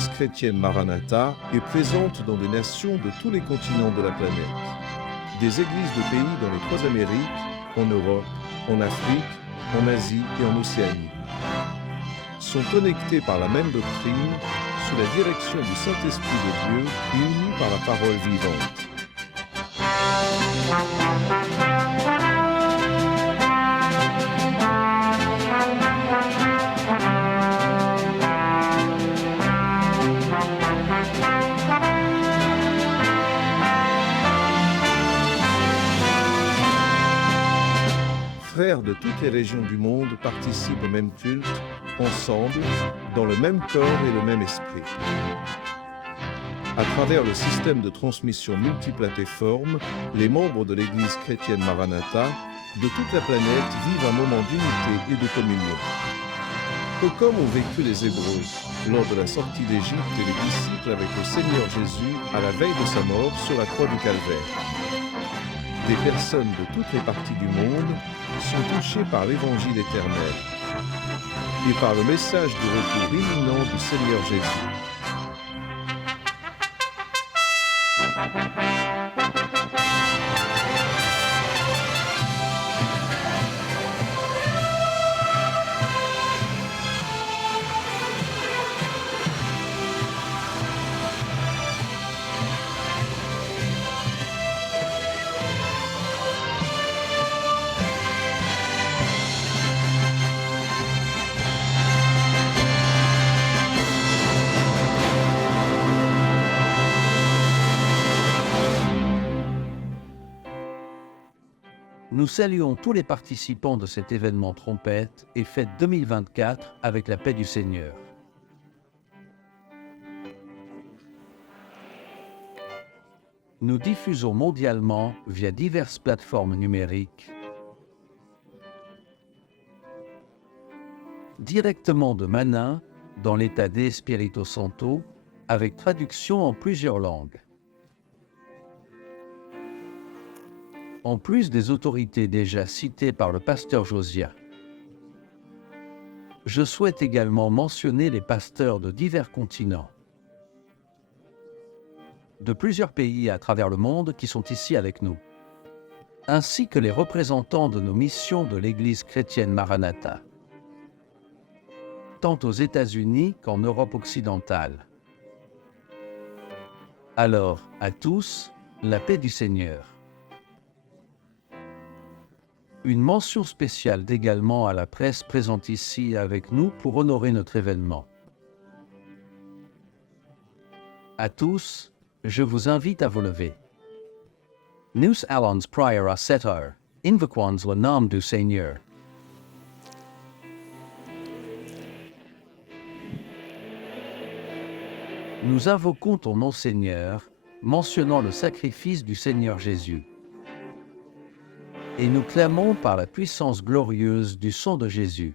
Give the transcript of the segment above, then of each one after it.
l'Église chrétienne Maranatha est présente dans des nations de tous les continents de la planète. Des églises de pays dans les 3 Amériques, en Europe, en Afrique, en Asie et en Océanie, sont connectées par la même doctrine, sous la direction du Saint-Esprit de Dieu et unies par la parole vivante. Frères de toutes les régions du monde participent au même culte, ensemble, dans le même corps et le même esprit. À travers le système de transmission multiplateforme, les membres de l'Église chrétienne Maranatha de toute la planète vivent un moment d'unité et de communion. Comme ont vécu les Hébreux lors de la sortie d'Égypte et les disciples avec le Seigneur Jésus à la veille de sa mort sur la croix du Calvaire. Des personnes de toutes les parties du monde sont touchées par l'Évangile éternel et par le message du retour imminent du Seigneur Jésus. Nous saluons tous les participants de cet événement Trompette et Fête 2024 avec la paix du Seigneur. Nous diffusons mondialement via diverses plateformes numériques, directement de Manin, dans l'état d'Espírito Santo, avec traduction en plusieurs langues. En plus des autorités déjà citées par le pasteur Josiah. Je souhaite également mentionner les pasteurs de divers continents, de plusieurs pays à travers le monde qui sont ici avec nous, ainsi que les représentants de nos missions de l'Église chrétienne Maranatha, tant aux États-Unis qu'en Europe occidentale. Alors, à tous, la paix du Seigneur. Une mention spéciale également à la presse présente ici avec nous pour honorer notre événement. À tous, je vous invite à vous lever. Nous allons prier à cette heure, invoquons le nom du Seigneur. Nous invoquons ton nom Seigneur, mentionnant le sacrifice du Seigneur Jésus. Et nous clamons par la puissance glorieuse du sang de Jésus,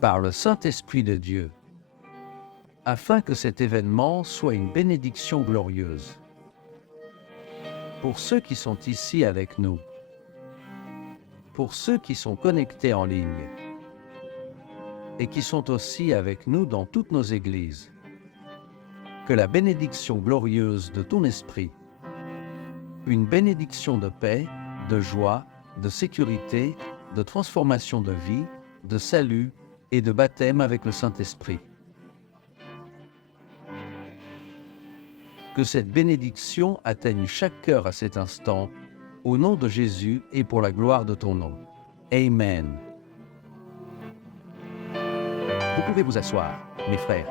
par le Saint-Esprit de Dieu, afin que cet événement soit une bénédiction glorieuse. Pour ceux qui sont ici avec nous, pour ceux qui sont connectés en ligne, et qui sont aussi avec nous dans toutes nos églises, que la bénédiction glorieuse de ton Esprit, une bénédiction de paix, de joie, de sécurité, de transformation de vie, de salut et de baptême avec le Saint-Esprit. Que cette bénédiction atteigne chaque cœur à cet instant, au nom de Jésus et pour la gloire de ton nom. Amen. Vous pouvez vous asseoir, mes frères.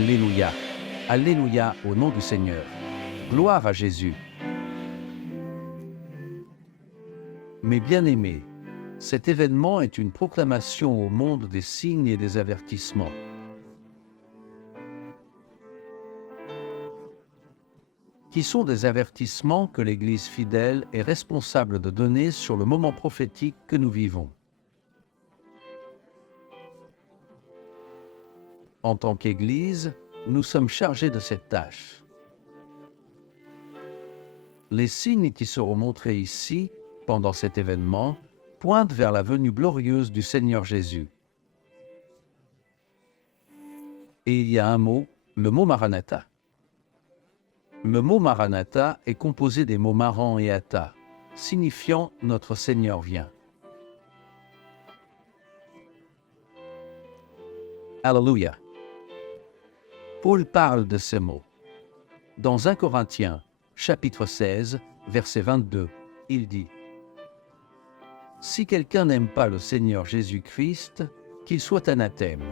Alléluia. Alléluia au nom du Seigneur. Gloire à Jésus. Mes bien-aimés, cet événement est une proclamation au monde des signes et des avertissements. Qui sont des avertissements que l'Église fidèle est responsable de donner sur le moment prophétique que nous vivons. En tant qu'Église, nous sommes chargés de cette tâche. Les signes qui seront montrés ici, pendant cet événement, pointent vers la venue glorieuse du Seigneur Jésus. Et il y a un mot, le mot Maranatha. Le mot Maranatha est composé des mots Maran et Atha, signifiant « Notre Seigneur vient ». Alléluia. Paul parle de ces mots. Dans 1 Corinthiens, chapitre 16, verset 22, il dit « Si quelqu'un n'aime pas le Seigneur Jésus-Christ, qu'il soit anathème. »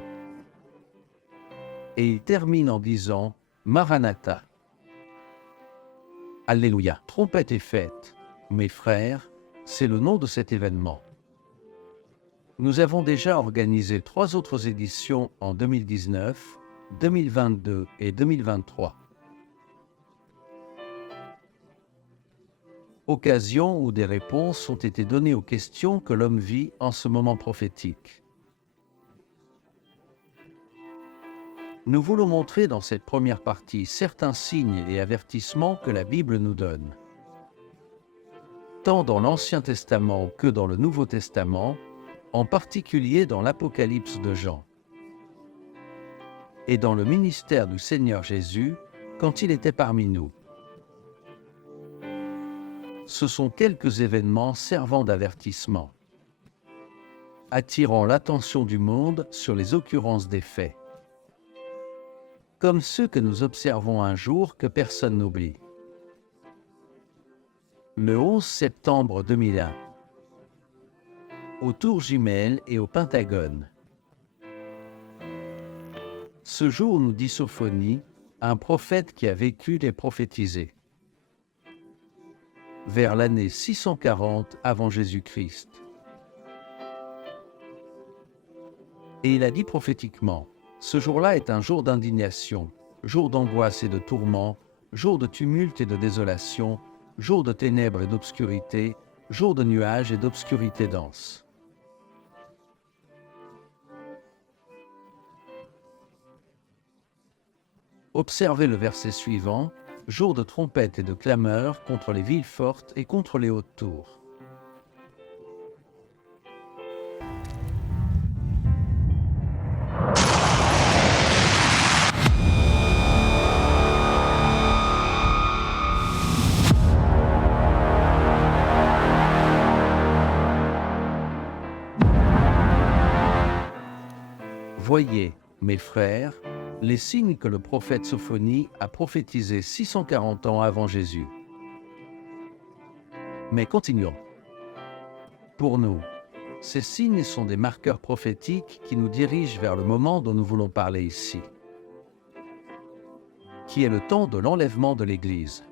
Et il termine en disant « Maranatha ». Alléluia. Trompette est faite. Mes frères, c'est le nom de cet événement. Nous avons déjà organisé 3 autres éditions en 2019, 2022 et 2023. Occasion où des réponses ont été données aux questions que l'homme vit en ce moment prophétique. Nous voulons montrer dans cette première partie certains signes et avertissements que la Bible nous donne. Tant dans l'Ancien Testament que dans le Nouveau Testament, en particulier dans l'Apocalypse de Jean. Et dans le ministère du Seigneur Jésus, quand il était parmi nous. Ce sont quelques événements servant d'avertissement, attirant l'attention du monde sur les occurrences des faits, comme ceux que nous observons un jour que personne n'oublie. Le 11 septembre 2001, aux Tours Jumelles et au Pentagone. Ce jour, nous dit Sophonie, un prophète qui a vécu et prophétisé. Vers l'année 640 avant Jésus-Christ. Et il a dit prophétiquement, ce jour-là est un jour d'indignation, jour d'angoisse et de tourment, jour de tumulte et de désolation, jour de ténèbres et d'obscurité, jour de nuages et d'obscurité dense. Observez le verset suivant, jour de trompette et de clameur contre les villes fortes et contre les hautes tours. Voyez, mes frères, les signes que le prophète Sophonie a prophétisés 640 ans avant Jésus. Mais continuons. Pour nous, ces signes sont des marqueurs prophétiques qui nous dirigent vers le moment dont nous voulons parler ici, qui est le temps de l'enlèvement de l'Église.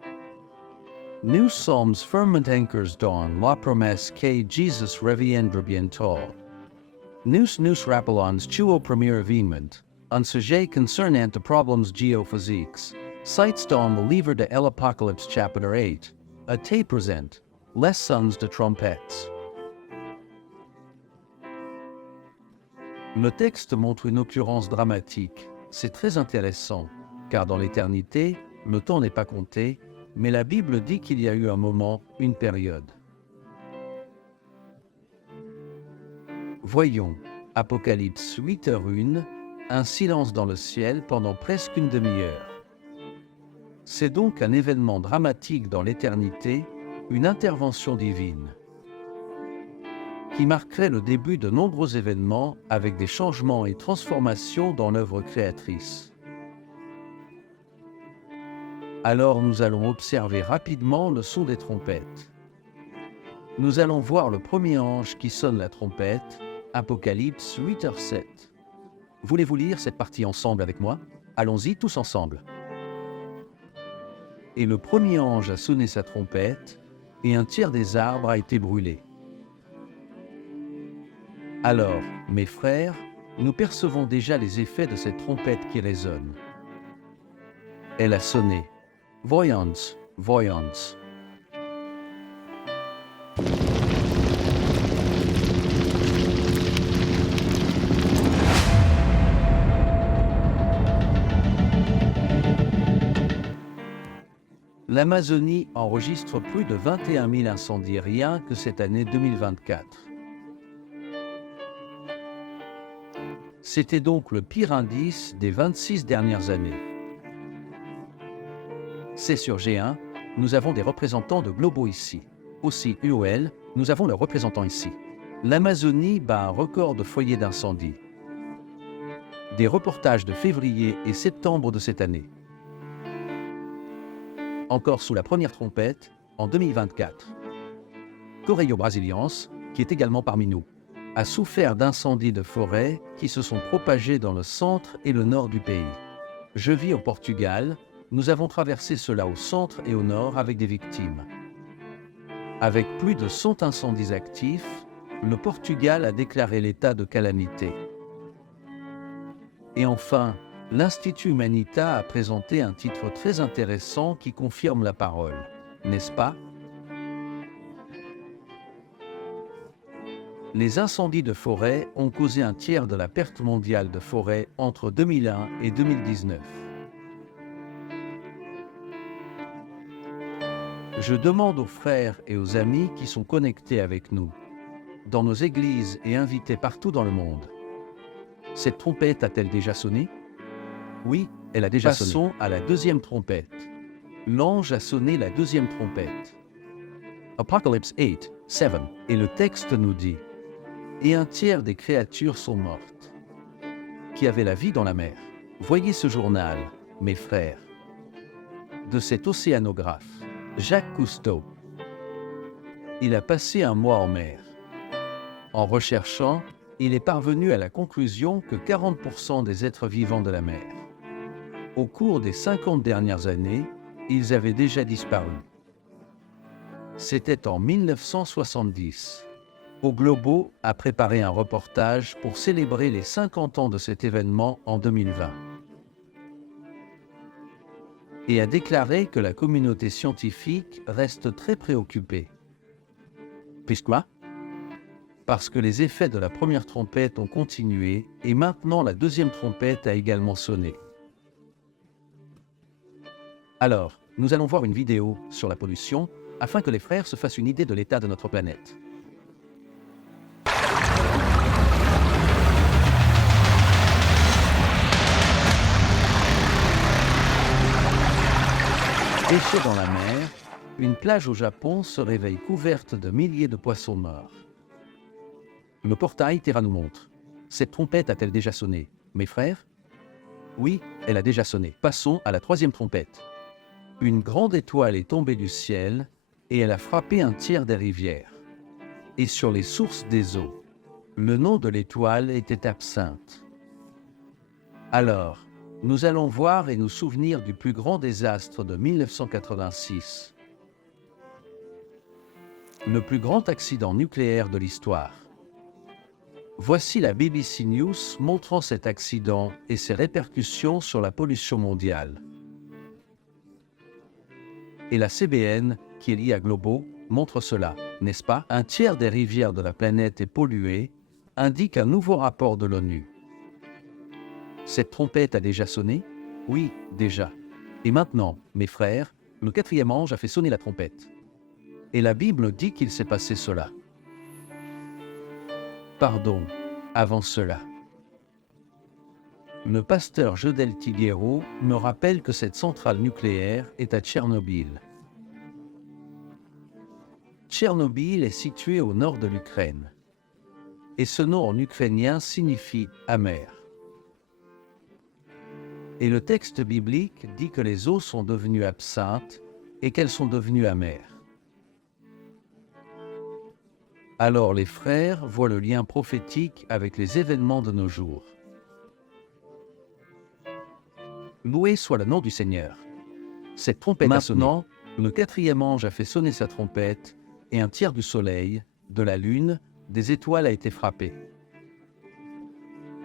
Nous sommes firmament anchors dans la promesse que Jesus reviendra bientôt. Nous rappelons au premier événement, un sujet concernant les problèmes géophysiques, cites dans le livre de l'Apocalypse chapitre 8, à te présent, les sons de trompettes. Le texte montre une occurrence dramatique. C'est très intéressant, car dans l'éternité, le temps n'est pas compté, mais la Bible dit qu'il y a eu un moment, une période. Voyons, Apocalypse 8h01, un silence dans le ciel pendant presque une demi-heure. C'est donc un événement dramatique dans l'éternité, une intervention divine, qui marquerait le début de nombreux événements avec des changements et transformations dans l'œuvre créatrice. Alors nous allons observer rapidement le son des trompettes. Nous allons voir le premier ange qui sonne la trompette, Apocalypse 8h07. Voulez-vous lire cette partie ensemble avec moi? Allons-y tous ensemble. Et le premier ange a sonné sa trompette, et un tiers des arbres a été brûlé. Alors, mes frères, nous percevons déjà les effets de cette trompette qui résonne. Elle a sonné. Voyons, voyons. L'Amazonie enregistre plus de 21 000 incendies rien que cette année 2024. C'était donc le pire indice des 26 dernières années. C'est sur G1, nous avons des représentants de Globo ici. Aussi UOL, nous avons le représentant ici. L'Amazonie bat un record de foyers d'incendie. Des reportages de février et septembre de cette année. Encore sous la première trompette, en 2024. Correio Brasiliense, qui est également parmi nous, a souffert d'incendies de forêt qui se sont propagés dans le centre et le nord du pays. Je vis au Portugal, nous avons traversé cela au centre et au nord avec des victimes. Avec plus de 100 incendies actifs, le Portugal a déclaré l'état de calamité. Et enfin, l'Institut Humanita a présenté un titre très intéressant qui confirme la parole, n'est-ce pas? Les incendies de forêt ont causé un tiers de la perte mondiale de forêt entre 2001 et 2019. Je demande aux frères et aux amis qui sont connectés avec nous, dans nos églises et invités partout dans le monde. Cette trompette a-t-elle déjà sonné? Oui, elle a déjà sonné. Passons à la deuxième trompette. L'ange a sonné la deuxième trompette. Apocalypse 8, 7. Et le texte nous dit: et un tiers des créatures sont mortes, qui avaient la vie dans la mer. Voyez ce journal, mes frères, de cet océanographe, Jacques Cousteau. Il a passé un mois en mer. En recherchant, il est parvenu à la conclusion que 40% des êtres vivants de la mer, au cours des 50 dernières années, ils avaient déjà disparu. C'était en 1970. Au Globo a préparé un reportage pour célébrer les 50 ans de cet événement en 2020. Et a déclaré que la communauté scientifique reste très préoccupée. Pourquoi? Parce que les effets de la première trompette ont continué et maintenant la deuxième trompette a également sonné. Alors, nous allons voir une vidéo sur la pollution afin que les frères se fassent une idée de l'état de notre planète. Pêchés dans la mer, une plage au Japon se réveille couverte de milliers de poissons morts. Le portail Terra nous montre. Cette trompette a-t-elle déjà sonné, mes frères? Oui, elle a déjà sonné. Passons à la troisième trompette. Une grande étoile est tombée du ciel et elle a frappé un tiers des rivières. Et sur les sources des eaux, le nom de l'étoile était Absinthe. Alors, nous allons voir et nous souvenir du plus grand désastre de 1986. Le plus grand accident nucléaire de l'histoire. Voici la BBC News montrant cet accident et ses répercussions sur la pollution mondiale. Et la CBN, qui est liée à Globo, montre cela, n'est-ce pas? Un tiers des rivières de la planète est polluée, indique un nouveau rapport de l'ONU. Cette trompette a déjà sonné? Oui, déjà. Et maintenant, mes frères, le quatrième ange a fait sonner la trompette. Et la Bible dit qu'il s'est passé cela. Pardon, avant cela. Le pasteur Jodel Tiguero me rappelle que cette centrale nucléaire est à Tchernobyl. Tchernobyl est situé au nord de l'Ukraine. Et ce nom en ukrainien signifie « amer ». Et le texte biblique dit que les eaux sont devenues absinthes et qu'elles sont devenues amères. Alors les frères voient le lien prophétique avec les événements de nos jours. Loué soit le nom du Seigneur. Cette trompette a sonné. Maintenant, le quatrième ange a fait sonner sa trompette, et un tiers du soleil, de la lune, des étoiles a été frappé.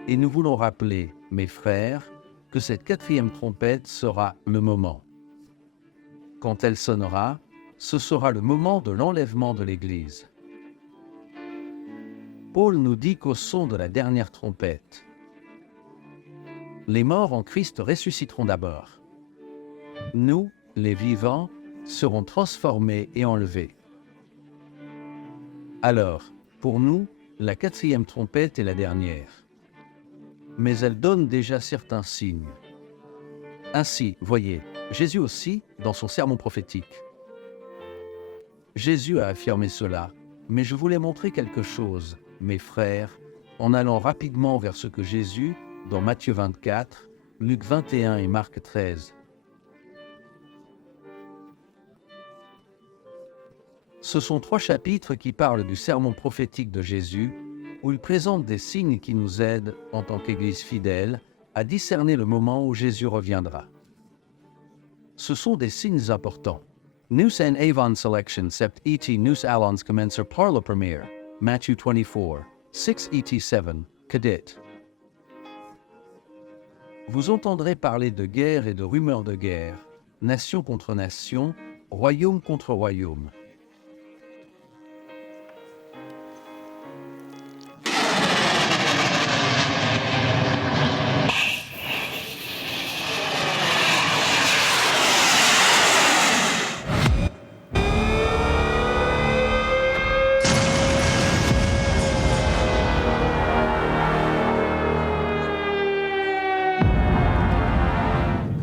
Et nous voulons rappeler, mes frères, que cette quatrième trompette sera le moment. Quand elle sonnera, ce sera le moment de l'enlèvement de l'Église. Paul nous dit qu'au son de la dernière trompette, les morts en Christ ressusciteront d'abord. Nous, les vivants, seront transformés et enlevés. Alors, pour nous, la quatrième trompette est la dernière. Mais elle donne déjà certains signes. Ainsi, voyez, Jésus aussi, dans son sermon prophétique. Jésus a affirmé cela, mais je voulais montrer quelque chose, mes frères, en allant rapidement vers ce que Jésus, dans Matthieu 24, Luc 21 et Marc 13. Ce sont 3 chapitres qui parlent du sermon prophétique de Jésus, où il présente des signes qui nous aident, en tant qu'Église fidèle, à discerner le moment où Jésus reviendra. Ce sont des signes importants. Nous en avons selection sept et nous allons commencer par le premier, Matthieu 24, 6 et 7, Cadet. Vous entendrez parler de guerre et de rumeurs de guerre, nation contre nation, royaume contre royaume.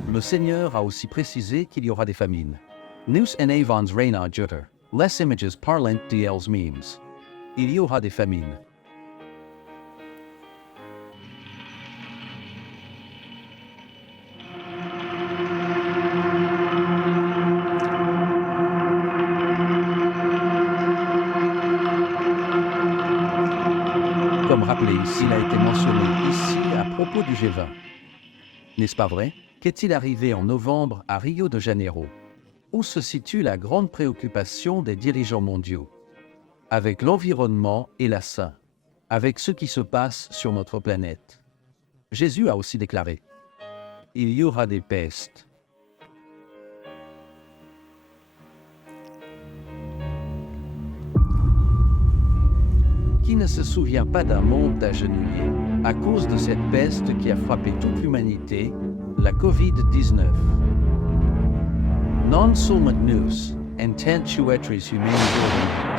Le Seigneur a aussi précisé qu'il y aura des famines. Nous en avons reina juter, les images parlant dels memes. Il y aura des famines. Comme rappelé, il a été mentionné ici à propos du G20. N'est-ce pas vrai? Qu'est-il arrivé en novembre à Rio de Janeiro? Où se situe la grande préoccupation des dirigeants mondiaux? Avec l'environnement et la faim, avec ce qui se passe sur notre planète. Jésus a aussi déclaré: il y aura des pestes. Qui ne se souvient pas d'un monde agenouillé à cause de cette peste qui a frappé toute l'humanité, la COVID-19. Non seulement nous, en tant qu'êtres humains,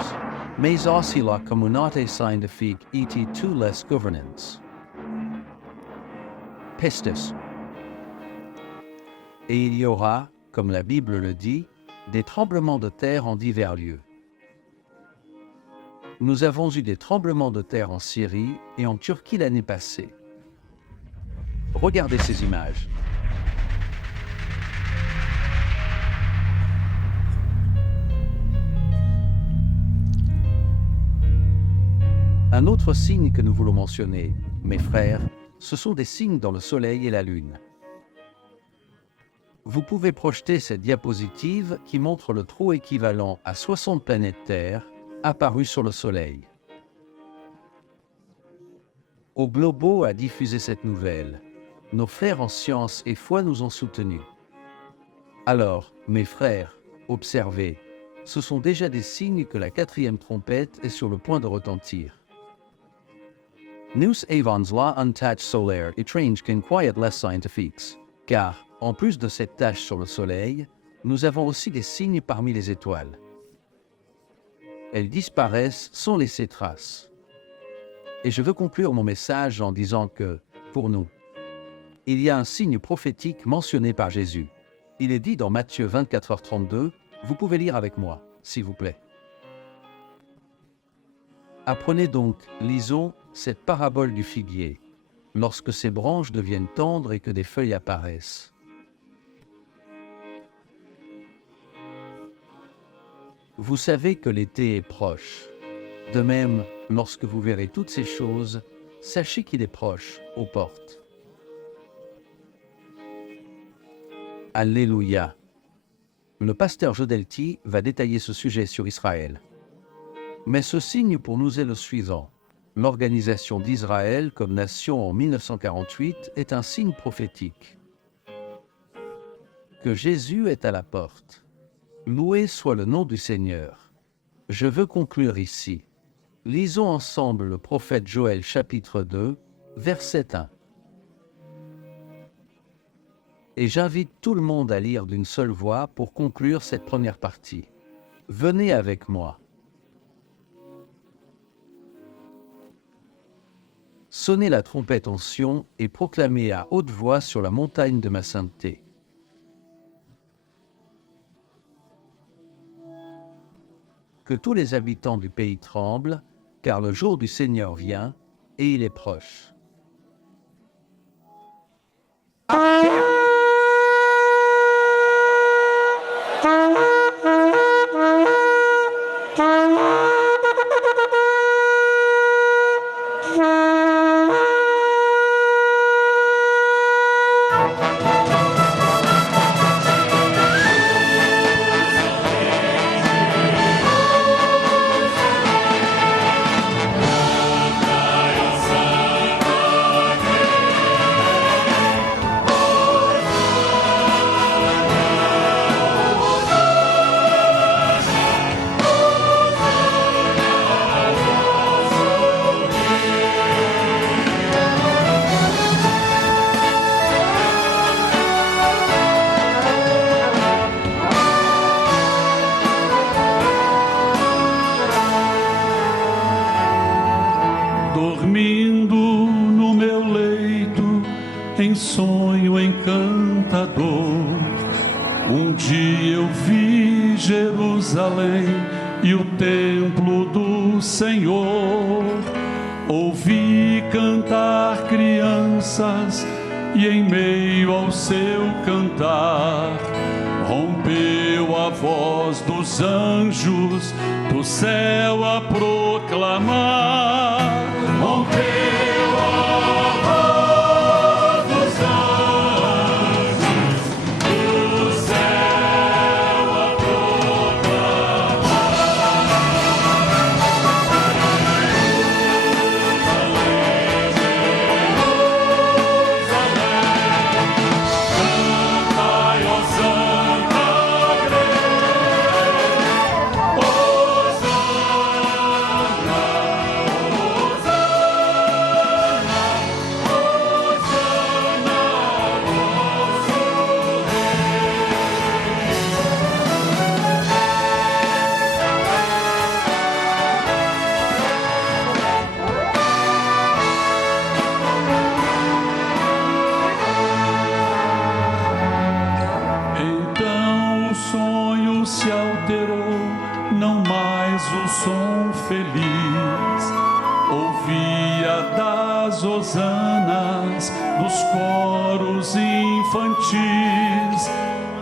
mais aussi la communauté scientifique et toutes les gouvernances. Pestes. Et il y aura, comme la Bible le dit, des tremblements de terre en divers lieux. Nous avons eu des tremblements de terre en Syrie et en Turquie l'année passée. Regardez ces images. Un autre signe que nous voulons mentionner, mes frères, ce sont des signes dans le Soleil et la Lune. Vous pouvez projeter cette diapositive qui montre le trou équivalent à 60 planètes Terre apparues sur le Soleil. Au Globo a diffusé cette nouvelle. Nos frères en sciences et foi nous ont soutenus. Alors, mes frères, observez, ce sont déjà des signes que la quatrième trompette est sur le point de retentir. Nous avons la une tache solaire étrange qu'inquiète les scientifiques, car, en plus de cette tache sur le Soleil, nous avons aussi des signes parmi les étoiles. Elles disparaissent sans laisser trace. Et je veux conclure mon message en disant que, pour nous, il y a un signe prophétique mentionné par Jésus. Il est dit dans Matthieu 24h32, vous pouvez lire avec moi, s'il vous plaît. Apprenez donc, lisons, cette parabole du figuier, lorsque ses branches deviennent tendres et que des feuilles apparaissent. Vous savez que l'été est proche. De même, lorsque vous verrez toutes ces choses, sachez qu'il est proche, aux portes. Alléluia. Le pasteur Jodelti va détailler ce sujet sur Israël. Mais ce signe pour nous est le suivant. L'organisation d'Israël comme nation en 1948 est un signe prophétique. Que Jésus est à la porte. Loué soit le nom du Seigneur. Je veux conclure ici. Lisons ensemble le prophète Joël chapitre 2, verset 1. Et j'invite tout le monde à lire d'une seule voix pour conclure cette première partie. Venez avec moi. Sonnez la trompette en Sion et proclamez à haute voix sur la montagne de ma sainteté. Que tous les habitants du pays tremblent, car le jour du Seigneur vient et il est proche. Dormindo no meu leito, em sonho encantador, um dia eu vi Jerusalém e o templo do Senhor. Ouvi cantar crianças e em meio ao seu cantar rompeu a voz dos anjos do céu a proclamar. Rompeu a voz dos anjos do céu a Cantai, ó Santa Grande, Então o sonho se alterou, não mais o som feliz. Ouvia das hosanas, dos coros infantis.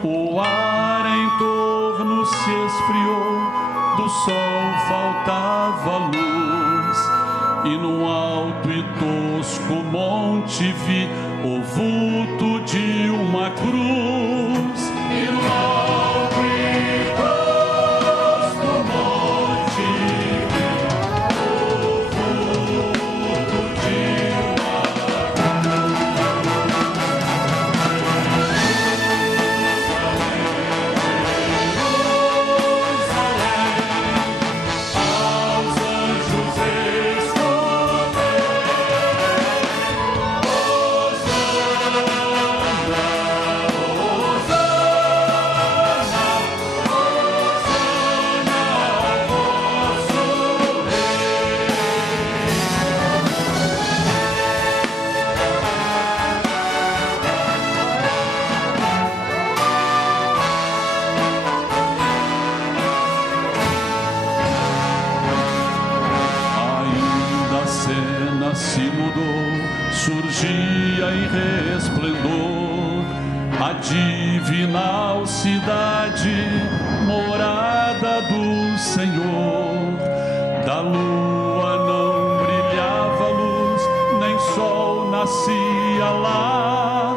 O ar em torno se esfriou, do sol faltava luz. E num alto e tosco monte vi o vulto de uma cruz. E no alto e tosco monte vi o vulto de uma aos anjos Ainda a cena se mudou, surgia em resplendor a divinal cidade, morada do Senhor. Da lua não brilhava luz, nem sol nascia lá,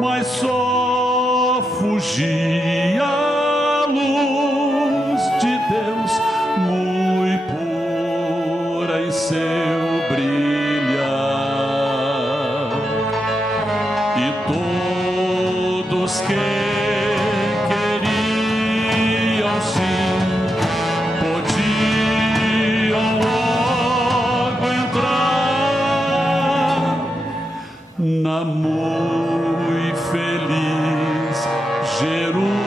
mas só fugia a luz de Deus, muito pura em seu brilhar. E todos que queriam sim podiam logo entrar na muito feliz Jerusalém,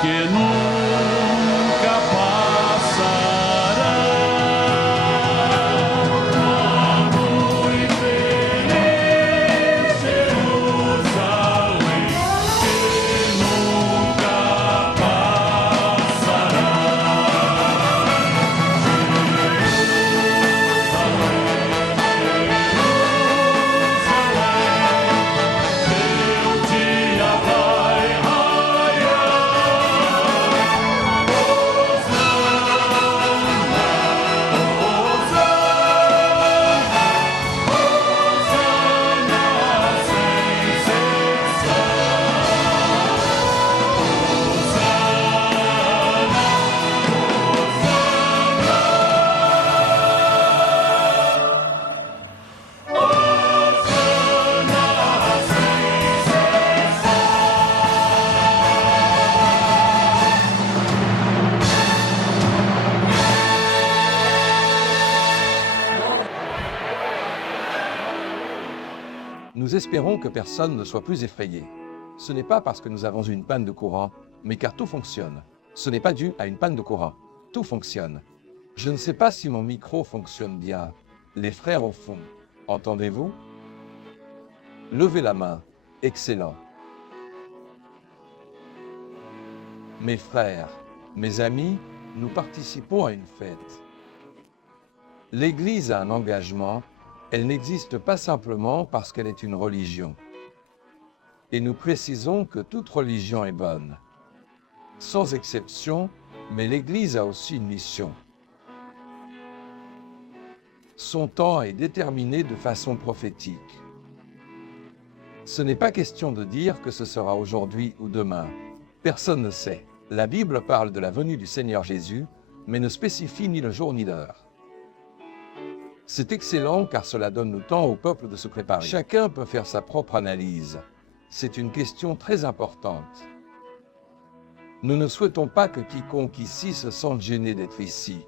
que nunca passará. Na muito feliz Jerusalém, que nunca passará. Teu dia vai Nous espérons que personne ne soit plus effrayé. Ce n'est pas parce que nous avons une panne de courant, mais car tout fonctionne. Ce n'est pas dû à une panne de courant. Tout fonctionne. Je ne sais pas si mon micro fonctionne bien. Les frères au fond, entendez-vous? Levez la main. Excellent. Mes frères, mes amis, nous participons à une fête. L'Église a un engagement. Elle n'existe pas simplement parce qu'elle est une religion. Et nous précisons que toute religion est bonne. Sans exception, mais l'Église a aussi une mission. Son temps est déterminé de façon prophétique. Ce n'est pas question de dire que ce sera aujourd'hui ou demain. Personne ne sait. La Bible parle de la venue du Seigneur Jésus, mais ne spécifie ni le jour ni l'heure. C'est excellent car cela donne le temps au peuple de se préparer. Chacun peut faire sa propre analyse. C'est une question très importante. Nous ne souhaitons pas que quiconque ici se sente gêné d'être ici.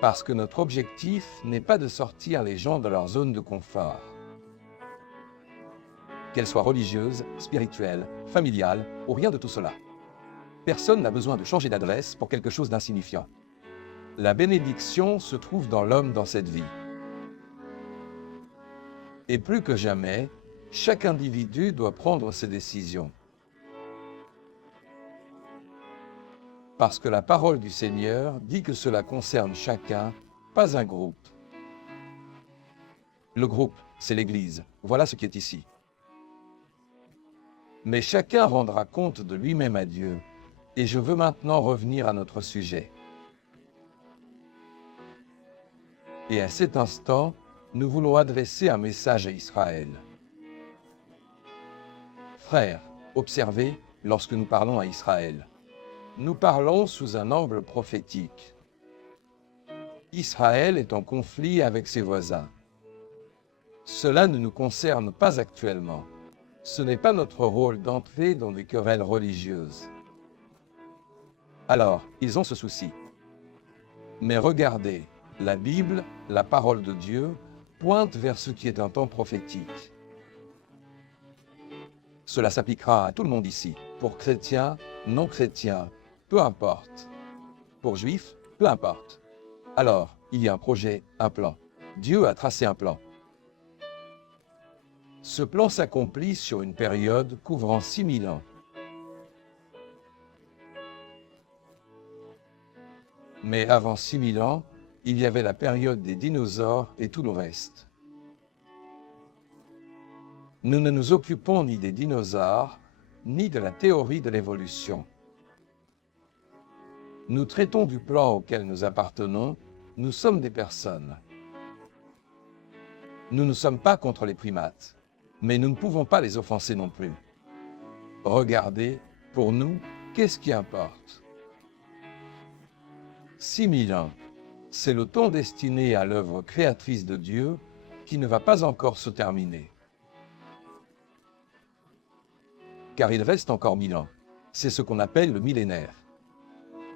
Parce que notre objectif n'est pas de sortir les gens de leur zone de confort. Qu'elle soit religieuse, spirituelle, familiale ou rien de tout cela. Personne n'a besoin de changer d'adresse pour quelque chose d'insignifiant. La bénédiction se trouve dans l'homme dans cette vie. Et plus que jamais, chaque individu doit prendre ses décisions. Parce que la parole du Seigneur dit que cela concerne chacun, pas un groupe. Le groupe, c'est l'Église. Voilà ce qui est ici. Mais chacun rendra compte de lui-même à Dieu. Et je veux maintenant revenir à notre sujet. Et à cet instant, nous voulons adresser un message à Israël. Frères, observez, lorsque nous parlons à Israël, nous parlons sous un angle prophétique. Israël est en conflit avec ses voisins. Cela ne nous concerne pas actuellement. Ce n'est pas notre rôle d'entrer dans des querelles religieuses. Alors, ils ont ce souci. Mais regardez, la Bible, la parole de Dieu, pointe vers ce qui est un temps prophétique. Cela s'appliquera à tout le monde ici, pour chrétiens, non chrétiens, peu importe. Pour juifs, peu importe. Alors, il y a un projet, un plan. Dieu a tracé un plan. Ce plan s'accomplit sur une période couvrant 6000 ans. Mais avant 6000 ans, il y avait la période des dinosaures et tout le reste. Nous ne nous occupons ni des dinosaures, ni de la théorie de l'évolution. Nous traitons du plan auquel nous appartenons, nous sommes des personnes. Nous ne sommes pas contre les primates. Mais nous ne pouvons pas les offenser non plus. Regardez, pour nous, qu'est-ce qui importe? 6000 ans, c'est le temps destiné à l'œuvre créatrice de Dieu qui ne va pas encore se terminer. Car il reste encore 1000 ans. C'est ce qu'on appelle le millénaire.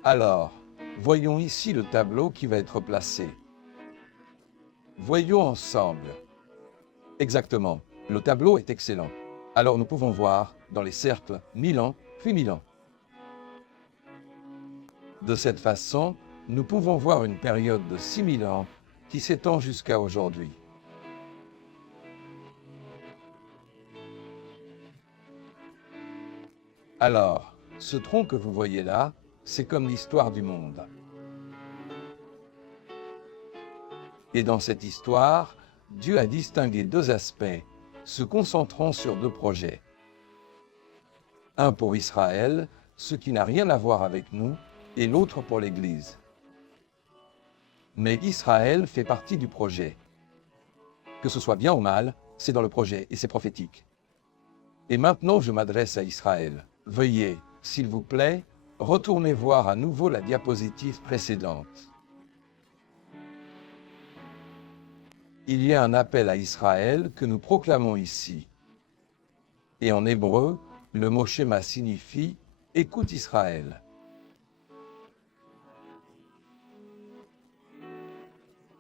Alors, voyons ici le tableau qui va être placé. Voyons ensemble. Exactement, le tableau est excellent. Alors nous pouvons voir dans les cercles 1000 ans, puis 1000 ans. De cette façon, nous pouvons voir une période de 6000 ans qui s'étend jusqu'à aujourd'hui. Alors, ce tronc que vous voyez là, c'est comme l'histoire du monde. Et dans cette histoire, Dieu a distingué deux aspects, se concentrant sur deux projets. Un pour Israël, ce qui n'a rien à voir avec nous, et l'autre pour l'Église. Mais Israël fait partie du projet. Que ce soit bien ou mal, c'est dans le projet et c'est prophétique. Et maintenant, je m'adresse à Israël. Veuillez, s'il vous plaît, retourner voir à nouveau la diapositive précédente. Il y a un appel à Israël que nous proclamons ici. Et en hébreu, le mot schéma signifie « Écoute Israël ».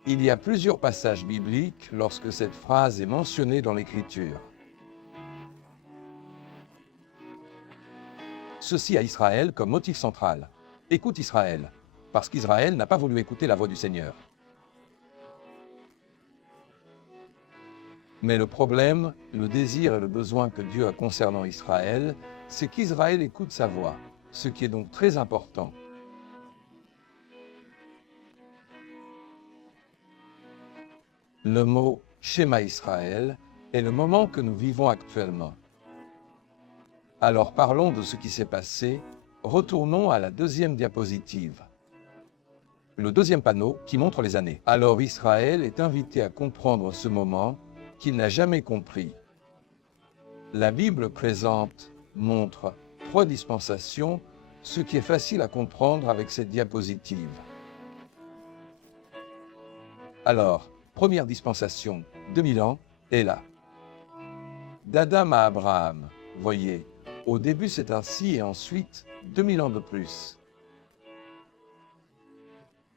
Il y a plusieurs passages bibliques lorsque cette phrase est mentionnée dans l'Écriture. Ceci à Israël comme motif central. Écoute Israël, parce qu'Israël n'a pas voulu écouter la voix du Seigneur. Mais le problème, le désir et le besoin que Dieu a concernant Israël, c'est qu'Israël écoute sa voix, ce qui est donc très important. Le mot « schéma Israël » est le moment que nous vivons actuellement. Alors parlons de ce qui s'est passé. Retournons à la deuxième diapositive. Le deuxième panneau qui montre les années. Alors Israël est invité à comprendre ce moment qu'il n'a jamais compris. La Bible présente montre 3 dispensations, ce qui est facile à comprendre avec cette diapositive. Alors, première dispensation, 2000 ans, est là. D'Adam à Abraham, voyez, au début c'est ainsi et ensuite 2000 ans de plus.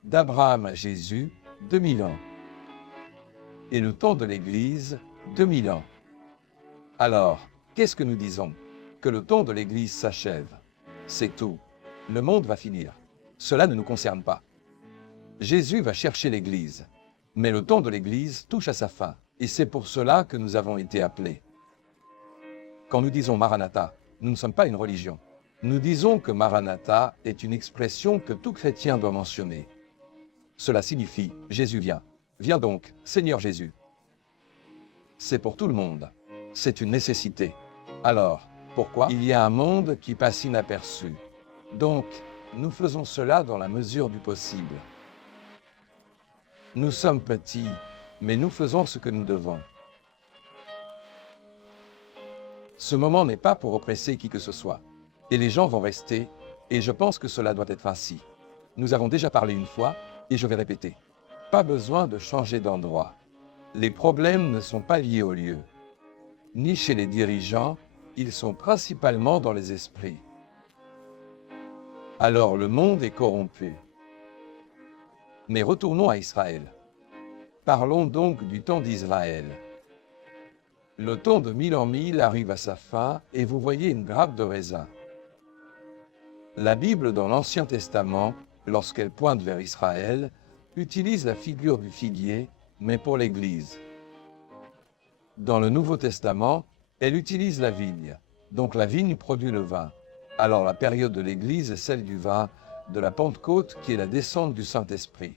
D'Abraham à Jésus, 2000 ans. Et le temps de l'Église, 2000 ans. Alors, qu'est-ce que nous disons? Que le temps de l'Église s'achève. C'est tout. Le monde va finir. Cela ne nous concerne pas. Jésus va chercher l'Église. Mais le temps de l'Église touche à sa fin. Et c'est pour cela que nous avons été appelés. Quand nous disons Maranatha, nous ne sommes pas une religion. Nous disons que Maranatha est une expression que tout chrétien doit mentionner. Cela signifie « Jésus vient ». Viens donc, Seigneur Jésus. C'est pour tout le monde. C'est une nécessité. Alors, pourquoi? Il y a un monde qui passe inaperçu. Donc, nous faisons cela dans la mesure du possible. Nous sommes petits, mais nous faisons ce que nous devons. Ce moment n'est pas pour oppresser qui que ce soit. Et les gens vont rester, et je pense que cela doit être ainsi. Nous avons déjà parlé une fois, et je vais répéter. Pas besoin de changer d'endroit. Les problèmes ne sont pas liés au lieu. Ni chez les dirigeants, ils sont principalement dans les esprits. Alors le monde est corrompu. Mais retournons à Israël. Parlons donc du temps d'Israël. Le temps de 1000 en 1000 arrive à sa fin et vous voyez une grappe de raisin. La Bible dans l'Ancien Testament, lorsqu'elle pointe vers Israël, utilise la figure du figuier, mais pour l'Église. Dans le Nouveau Testament, elle utilise la vigne, donc la vigne produit le vin. Alors la période de l'Église est celle du vin, de la Pentecôte qui est la descente du Saint-Esprit,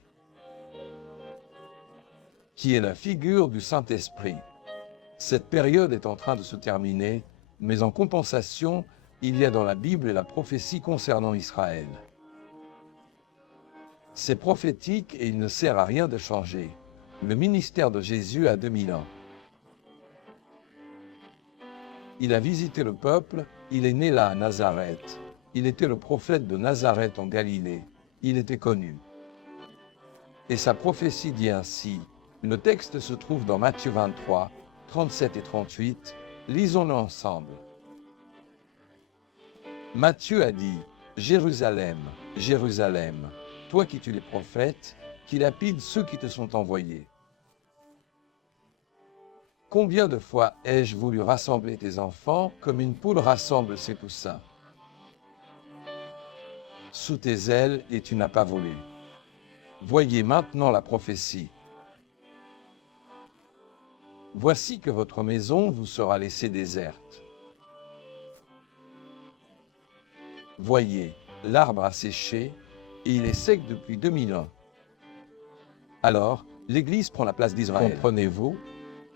qui est la figure du Saint-Esprit. Cette période est en train de se terminer, mais en compensation, il y a dans la Bible la prophétie concernant Israël. C'est prophétique et il ne sert à rien de changer. Le ministère de Jésus a 2000 ans. Il a visité le peuple, il est né là à Nazareth. Il était le prophète de Nazareth en Galilée. Il était connu. Et sa prophétie dit ainsi. Le texte se trouve dans Matthieu 23, 37 et 38. Lisons-le ensemble. Matthieu a dit, « Jérusalem, Jérusalem, toi qui tues les prophètes, qui lapides ceux qui te sont envoyés. Combien de fois ai-je voulu rassembler tes enfants comme une poule rassemble ses poussins sous tes ailes et tu n'as pas volé. Voyez maintenant la prophétie. Voici que votre maison vous sera laissée déserte. Voyez, l'arbre a séché et il est sec depuis 2000 ans. Alors, l'Église prend la place d'Israël. Comprenez-vous?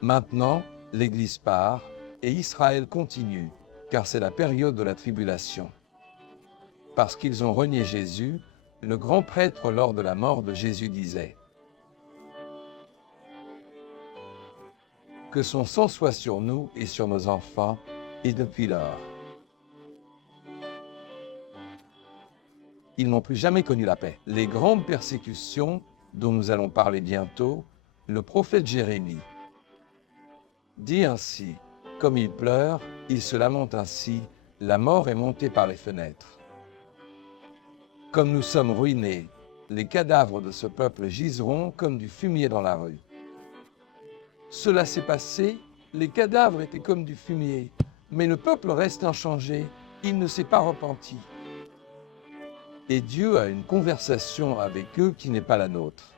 Maintenant, l'Église part et Israël continue, car c'est la période de la tribulation. Parce qu'ils ont renié Jésus, le grand prêtre lors de la mort de Jésus disait « Que son sang soit sur nous et sur nos enfants, et depuis lors. » Ils n'ont plus jamais connu la paix. Les grandes persécutions, dont nous allons parler bientôt, le prophète Jérémie dit ainsi, « Comme il pleure, il se lamente ainsi, la mort est montée par les fenêtres. » Comme nous sommes ruinés, les cadavres de ce peuple giseront comme du fumier dans la rue. Cela s'est passé, les cadavres étaient comme du fumier, mais le peuple reste inchangé, il ne s'est pas repenti. Et Dieu a une conversation avec eux qui n'est pas la nôtre.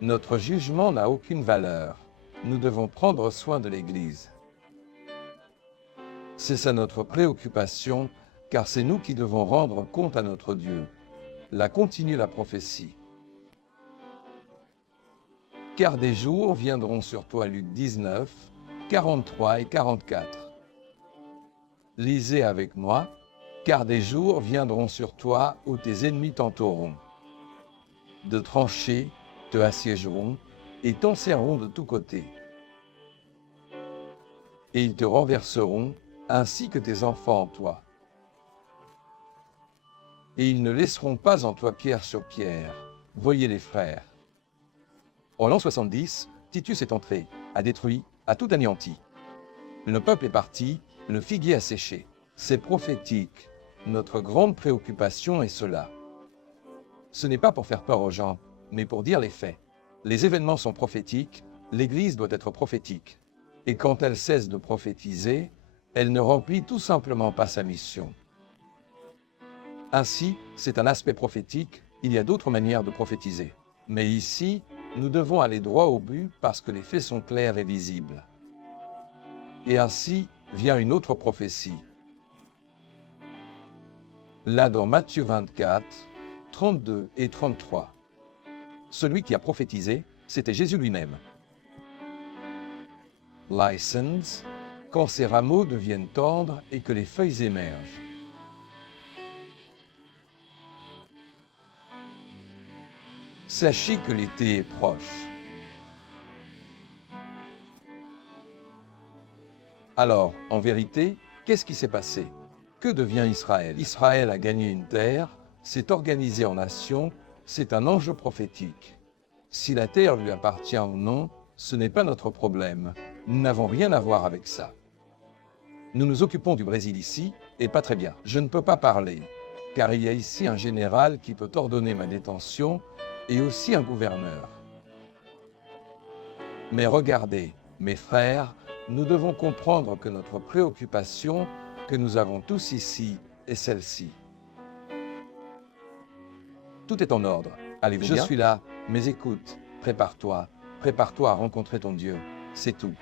Notre jugement n'a aucune valeur. Nous devons prendre soin de l'Église. C'est ça notre préoccupation, car c'est nous qui devons rendre compte à notre Dieu. Là continue la prophétie. Car des jours viendront sur toi, Luc 19, 43 et 44. Lisez avec moi. Car des jours viendront sur toi où tes ennemis t'entoureront. De tranchées te assiégeront et t'enserreront de tous côtés. Et ils te renverseront, ainsi que tes enfants en toi. Et ils ne laisseront pas en toi pierre sur pierre. Voyez les frères. En l'an 70, Titus est entré, a détruit, a tout anéanti. Le peuple est parti, le figuier a séché. C'est prophétique. Notre grande préoccupation est cela. Ce n'est pas pour faire peur aux gens, mais pour dire les faits. Les événements sont prophétiques, l'Église doit être prophétique. Et quand elle cesse de prophétiser, elle ne remplit tout simplement pas sa mission. Ainsi, c'est un aspect prophétique, il y a d'autres manières de prophétiser. Mais ici, nous devons aller droit au but parce que les faits sont clairs et visibles. Et ainsi vient une autre prophétie. Là dans Matthieu 24, 32 et 33. Celui qui a prophétisé, c'était Jésus lui-même. License, quand ces rameaux deviennent tendres et que les feuilles émergent. Sachez que l'été est proche. Alors, en vérité, qu'est-ce qui s'est passé? Que devient Israël? Israël a gagné une terre, s'est organisé en nation, c'est un enjeu prophétique. Si la terre lui appartient ou non, ce n'est pas notre problème. Nous n'avons rien à voir avec ça. Nous nous occupons du Brésil ici, et pas très bien. Je ne peux pas parler, car il y a ici un général qui peut ordonner ma détention, et aussi un gouverneur. Mais regardez, mes frères, nous devons comprendre que notre préoccupation, que nous avons tous ici, est celle-ci. Tout est en ordre. Allez-vous bien? Je suis là, mais écoute, prépare-toi à rencontrer ton Dieu, c'est tout.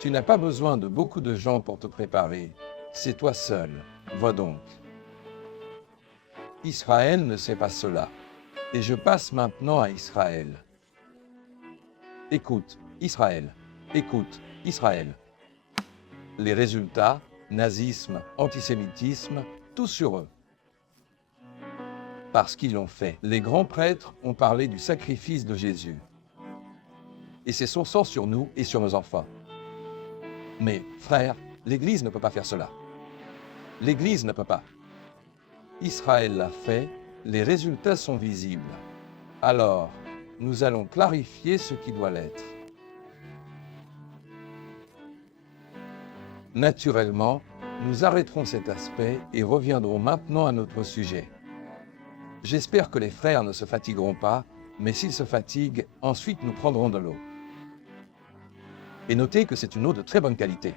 Tu n'as pas besoin de beaucoup de gens pour te préparer, c'est toi seul, va donc. Israël ne sait pas cela, et je passe maintenant à Israël. Écoute, Israël, écoute, Israël. Les résultats, nazisme, antisémitisme, tout sur eux. Parce qu'ils l'ont fait. Les grands prêtres ont parlé du sacrifice de Jésus. Et c'est son sang sur nous et sur nos enfants. Mais, frères, l'Église ne peut pas faire cela. L'Église ne peut pas. Israël l'a fait, les résultats sont visibles. Alors, nous allons clarifier ce qui doit l'être. Naturellement, nous arrêterons cet aspect et reviendrons maintenant à notre sujet. J'espère que les frères ne se fatigueront pas, mais s'ils se fatiguent, ensuite nous prendrons de l'eau. Et notez que c'est une eau de très bonne qualité.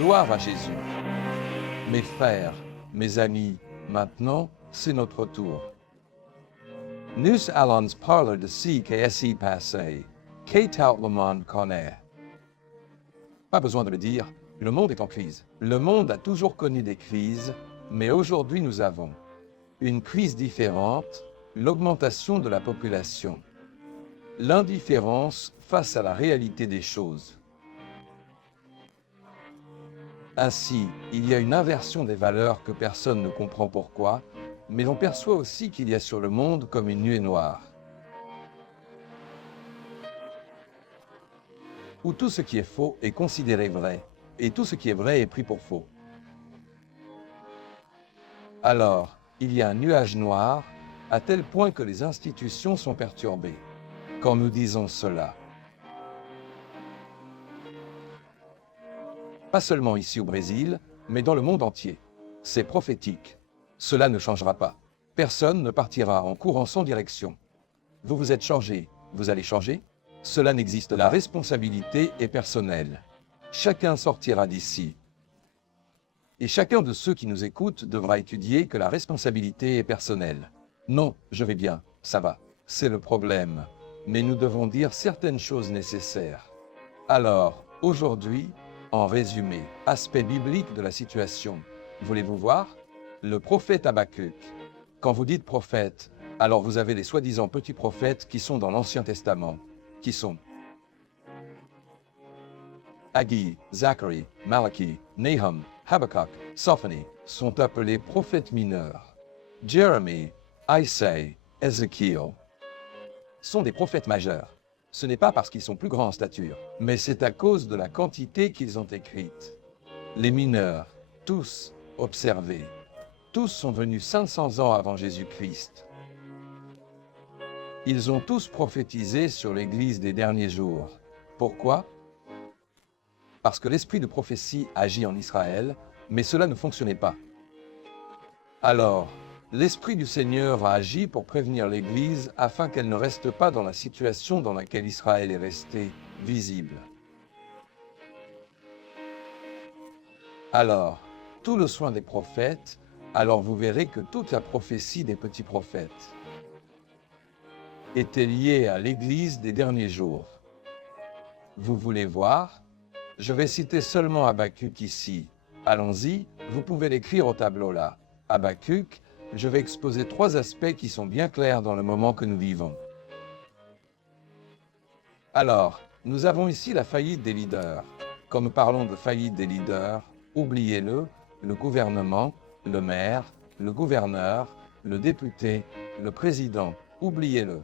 Gloire à Jésus. Mes frères, mes amis, maintenant, c'est notre tour. Nous allons parler de ce qui s'est passé, que tout le monde connaît. Pas besoin de le dire, le monde est en crise. Le monde a toujours connu des crises, mais aujourd'hui nous avons une crise différente, l'augmentation de la population, l'indifférence face à la réalité des choses. Ainsi, il y a une inversion des valeurs que personne ne comprend pourquoi, mais l'on perçoit aussi qu'il y a sur le monde comme une nuée noire, où tout ce qui est faux est considéré vrai, et tout ce qui est vrai est pris pour faux. Alors, il y a un nuage noir, à tel point que les institutions sont perturbées, quand nous disons cela. Pas seulement ici au Brésil, mais dans le monde entier. C'est prophétique. Cela ne changera pas. Personne ne partira en courant sans direction. Vous vous êtes changé, vous allez changer? Cela n'existe pas. La responsabilité est personnelle. Chacun sortira d'ici. Et chacun de ceux qui nous écoutent devra étudier que la responsabilité est personnelle. Non, je vais bien, ça va, c'est le problème. Mais nous devons dire certaines choses nécessaires. Alors, aujourd'hui, en résumé, aspect biblique de la situation. Voulez-vous voir? Le prophète Habakkuk. Quand vous dites prophète, alors vous avez les soi-disant petits prophètes qui sont dans l'Ancien Testament, qui sont Agui, Zacharie, Malachi, Nahum, Habakkuk, Sophanie, sont appelés prophètes mineurs. Jérémie, Isaïe, Ézéchiel sont des prophètes majeurs. Ce n'est pas parce qu'ils sont plus grands en stature, mais c'est à cause de la quantité qu'ils ont écrite. Les mineurs, tous, observez, tous sont venus 500 ans avant Jésus-Christ. Ils ont tous prophétisé sur l'Église des derniers jours. Pourquoi? Parce que l'esprit de prophétie agit en Israël, mais cela ne fonctionnait pas. Alors, l'Esprit du Seigneur a agi pour prévenir l'Église afin qu'elle ne reste pas dans la situation dans laquelle Israël est resté, visible. Alors, tout le soin des prophètes, alors vous verrez que toute la prophétie des petits prophètes était liée à l'Église des derniers jours. Vous voulez voir? Je vais citer seulement Habakkuk ici. Allons-y, vous pouvez l'écrire au tableau là. Habakkuk, je vais exposer 3 aspects qui sont bien clairs dans le moment que nous vivons. Alors, nous avons ici la faillite des leaders. Quand nous parlons de faillite des leaders, oubliez-le, le gouvernement, le maire, le gouverneur, le député, le président, oubliez-le.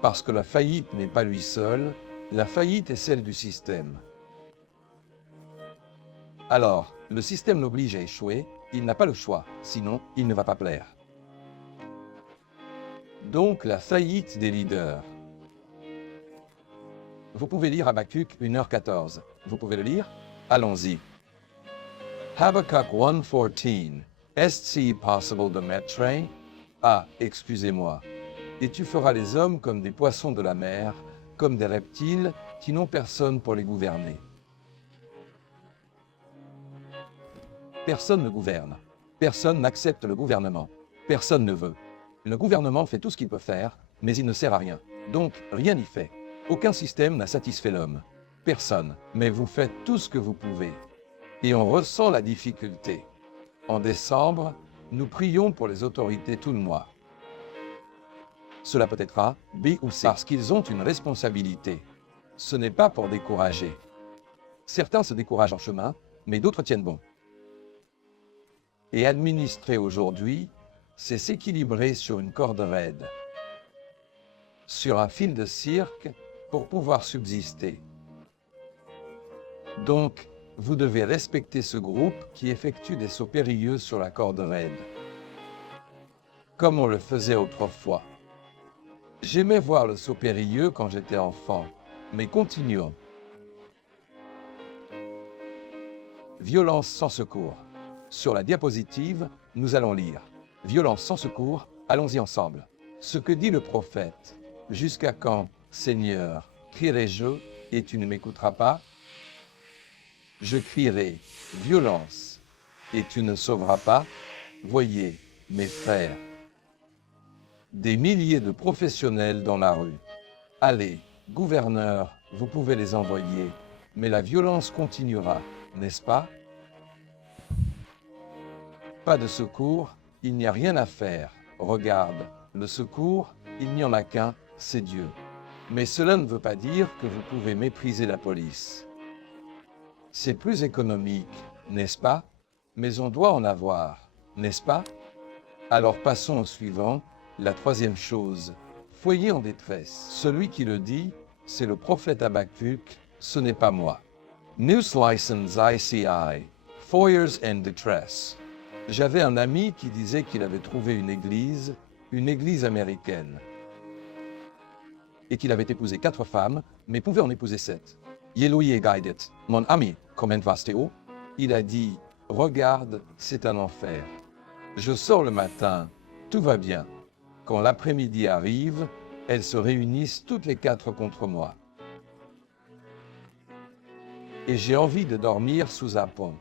Parce que la faillite n'est pas lui seul, la faillite est celle du système. Alors, le système l'oblige à échouer, il n'a pas le choix, sinon il ne va pas plaire. Donc la faillite des leaders. Vous pouvez lire Habakkuk 1h14. Vous pouvez le lire? Allons-y. Habakkuk 1:14. Est-ce possible de mettre? Ah, excusez-moi. Et tu feras les hommes comme des poissons de la mer, comme des reptiles qui n'ont personne pour les gouverner. Personne ne gouverne. Personne n'accepte le gouvernement. Personne ne veut. Le gouvernement fait tout ce qu'il peut faire, mais il ne sert à rien. Donc, rien n'y fait. Aucun système n'a satisfait l'homme. Personne. Mais vous faites tout ce que vous pouvez. Et on ressent la difficulté. En décembre, nous prions pour les autorités tout le mois. Cela peut être A, B ou C, parce qu'ils ont une responsabilité. Ce n'est pas pour décourager. Certains se découragent en chemin, mais d'autres tiennent bon. Et administrer aujourd'hui, c'est s'équilibrer sur une corde raide, sur un fil de cirque pour pouvoir subsister. Donc, vous devez respecter ce groupe qui effectue des sauts périlleux sur la corde raide, comme on le faisait autrefois. J'aimais voir le saut périlleux quand j'étais enfant, mais continuons. Violence sans secours. Sur la diapositive, nous allons lire « Violence sans secours, allons-y ensemble ». Ce que dit le prophète. « Jusqu'à quand, Seigneur, crierai-je et tu ne m'écouteras pas? Je crierai « Violence et tu ne sauveras pas ». Voyez, mes frères, des milliers de professionnels dans la rue. Allez, gouverneurs, vous pouvez les envoyer, mais la violence continuera, n'est-ce pas? Pas de secours, il n'y a rien à faire. Regarde, le secours, il n'y en a qu'un, c'est Dieu. Mais cela ne veut pas dire que vous pouvez mépriser la police. C'est plus économique, n'est-ce pas? Mais on doit en avoir, n'est-ce pas? Alors passons au suivant, la 3e chose. Foyer en détresse. Celui qui le dit, c'est le prophète Habakkuk, ce n'est pas moi. News License ICI. Foyers in Distress. J'avais un ami qui disait qu'il avait trouvé une église américaine, et qu'il avait épousé 4 femmes, mais pouvait en épouser 7. Yeloye guidet, mon ami, comment vas-tu? Il a dit, regarde, c'est un enfer. Je sors le matin, tout va bien. Quand l'après-midi arrive, elles se réunissent toutes les 4 contre moi. Et j'ai envie de dormir sous un pont.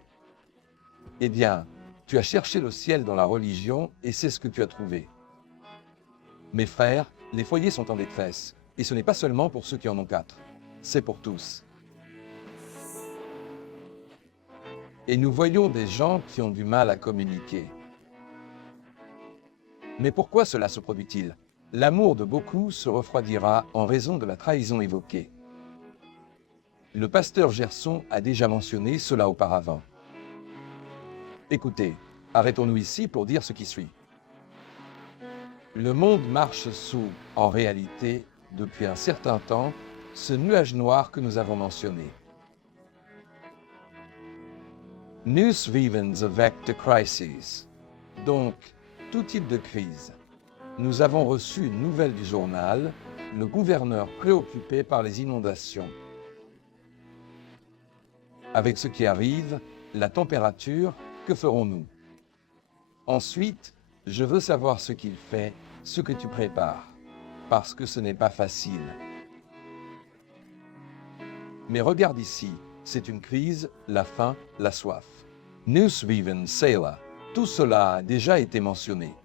Eh bien, tu as cherché le ciel dans la religion et c'est ce que tu as trouvé. Mes frères, les foyers sont en détresse. Et ce n'est pas seulement pour ceux qui en ont 4. C'est pour tous. et nous voyons des gens qui ont du mal à communiquer. Mais pourquoi cela se produit-il? L'amour de beaucoup se refroidira en raison de la trahison évoquée. Le pasteur Gerson a déjà mentionné cela auparavant. Écoutez, arrêtons-nous ici pour dire ce qui suit. Le monde marche sous, en réalité, depuis un certain temps, ce nuage noir que nous avons mentionné. Nieuwsvevens erweckte crises. Donc, tout type de crise. Nous avons reçu une nouvelle du journal, le gouverneur préoccupé par les inondations. Avec ce qui arrive, la température, que ferons-nous? Ensuite, je veux savoir ce qu'il fait, ce que tu prépares, parce que ce n'est pas facile. Mais regarde ici, c'est une crise, la faim, la soif. Nieuwsvevens Selah, tout cela a déjà été mentionné.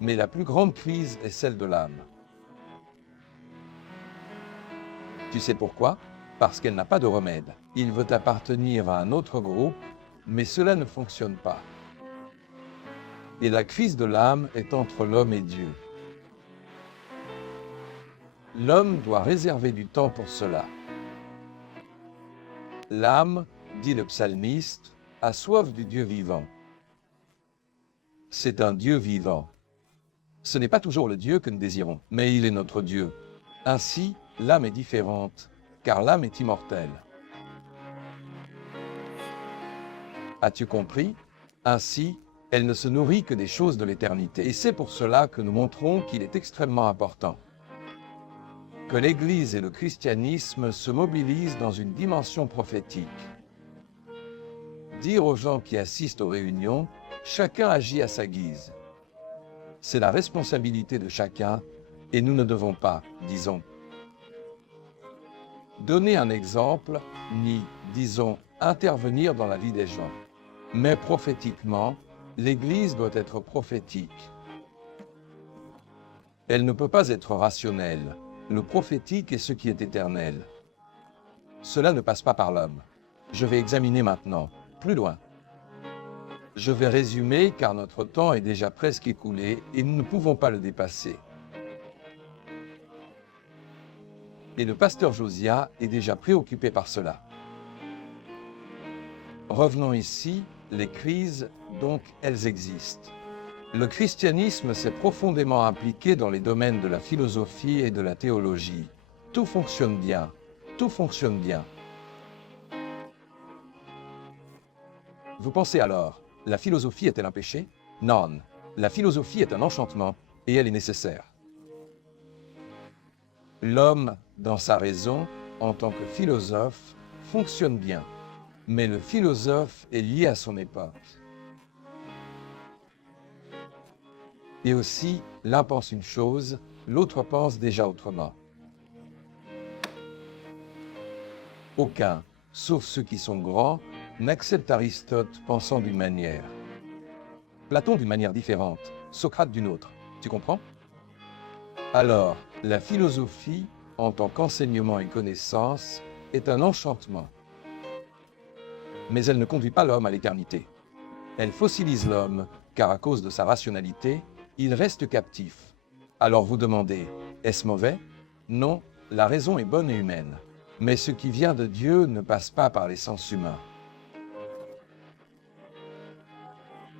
Mais la plus grande crise est celle de l'âme. Tu sais pourquoi? Parce qu'elle n'a pas de remède. Il veut appartenir à un autre groupe, mais cela ne fonctionne pas. Et la crise de l'âme est entre l'homme et Dieu. L'homme doit réserver du temps pour cela. L'âme, dit le psalmiste, a soif du Dieu vivant. C'est un Dieu vivant. Ce n'est pas toujours le Dieu que nous désirons, mais il est notre Dieu. Ainsi, l'âme est différente, car l'âme est immortelle. As-tu compris? Ainsi, elle ne se nourrit que des choses de l'éternité. Et c'est pour cela que nous montrons qu'il est extrêmement important que l'Église et le christianisme se mobilisent dans une dimension prophétique. Dire aux gens qui assistent aux réunions, chacun agit à sa guise. C'est la responsabilité de chacun et nous ne devons pas, disons, donner un exemple ni, disons, intervenir dans la vie des gens. Mais prophétiquement, l'Église doit être prophétique. Elle ne peut pas être rationnelle. Le prophétique est ce qui est éternel. Cela ne passe pas par l'homme. Je vais examiner maintenant, plus loin. Je vais résumer car notre temps est déjà presque écoulé et nous ne pouvons pas le dépasser. Et le pasteur Josiah est déjà préoccupé par cela. Revenons ici, les crises, donc, elles existent. Le christianisme s'est profondément impliqué dans les domaines de la philosophie et de la théologie. Tout fonctionne bien. Tout fonctionne bien. Vous pensez alors, la philosophie est-elle un péché? Non. La philosophie est un enchantement et elle est nécessaire. L'homme, dans sa raison, en tant que philosophe, fonctionne bien. Mais le philosophe est lié à son époque. Et aussi, l'un pense une chose, l'autre pense déjà autrement. Aucun, sauf ceux qui sont grands, n'accepte Aristote pensant d'une manière. Platon d'une manière différente, Socrate d'une autre. Tu comprends? Alors, la philosophie, en tant qu'enseignement et connaissance, est un enchantement. Mais elle ne conduit pas l'homme à l'éternité. Elle fossilise l'homme, car à cause de sa rationalité, il reste captif. Alors vous demandez, est-ce mauvais? Non, la raison est bonne et humaine. Mais ce qui vient de Dieu ne passe pas par les sens humains.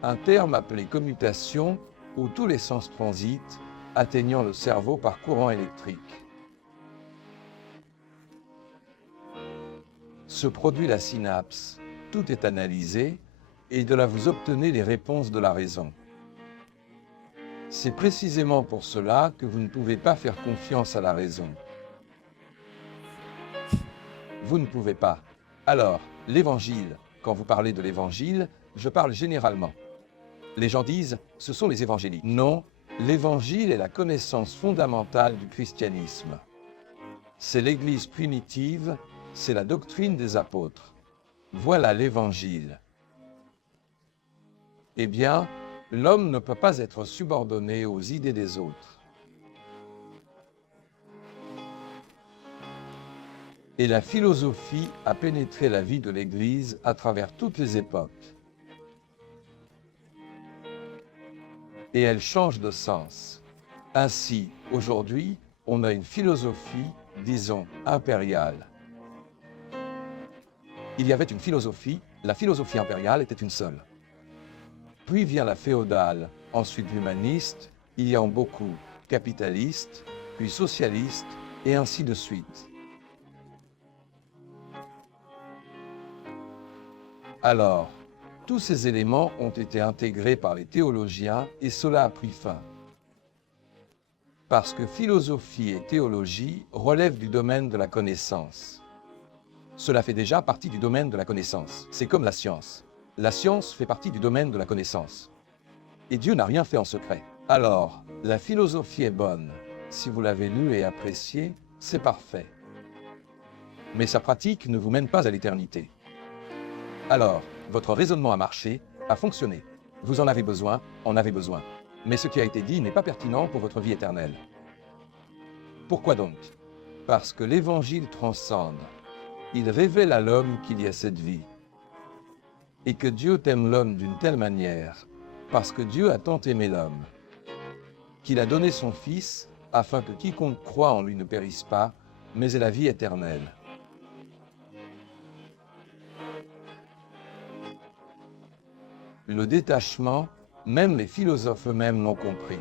Un terme appelé commutation, où tous les sens transitent, atteignant le cerveau par courant électrique. Se produit la synapse, tout est analysé, et de là vous obtenez les réponses de la raison. C'est précisément pour cela que vous ne pouvez pas faire confiance à la raison. Vous ne pouvez pas. Alors, l'Évangile, quand vous parlez de l'Évangile, je parle généralement. Les gens disent, ce sont les évangéliques. Non, l'Évangile est la connaissance fondamentale du christianisme. C'est l'Église primitive, c'est la doctrine des apôtres. Voilà l'Évangile. Eh bien, l'homme ne peut pas être subordonné aux idées des autres. Et la philosophie a pénétré la vie de l'Église à travers toutes les époques. Et elle change de sens. Ainsi, aujourd'hui, on a une philosophie, disons, impériale. Il y avait une philosophie, la philosophie impériale était une seule. Puis vient la féodale, ensuite l'humaniste, il y en a beaucoup, capitaliste, puis socialiste, et ainsi de suite. Alors, tous ces éléments ont été intégrés par les théologiens et cela a pris fin. Parce que philosophie et théologie relèvent du domaine de la connaissance. Cela fait déjà partie du domaine de la connaissance. C'est comme la science. La science fait partie du domaine de la connaissance. Et Dieu n'a rien fait en secret. Alors, la philosophie est bonne. Si vous l'avez lue et appréciée, c'est parfait. Mais sa pratique ne vous mène pas à l'éternité. Alors, votre raisonnement a marché, a fonctionné. Vous en avez besoin, en avez besoin. Mais ce qui a été dit n'est pas pertinent pour votre vie éternelle. Pourquoi donc? Parce que l'Évangile transcende. Il révèle à l'homme qu'il y a cette vie. Et que Dieu t'aime l'homme d'une telle manière, parce que Dieu a tant aimé l'homme, qu'il a donné son Fils, afin que quiconque croit en lui ne périsse pas, mais ait la vie éternelle. Le détachement, même les philosophes eux-mêmes l'ont compris.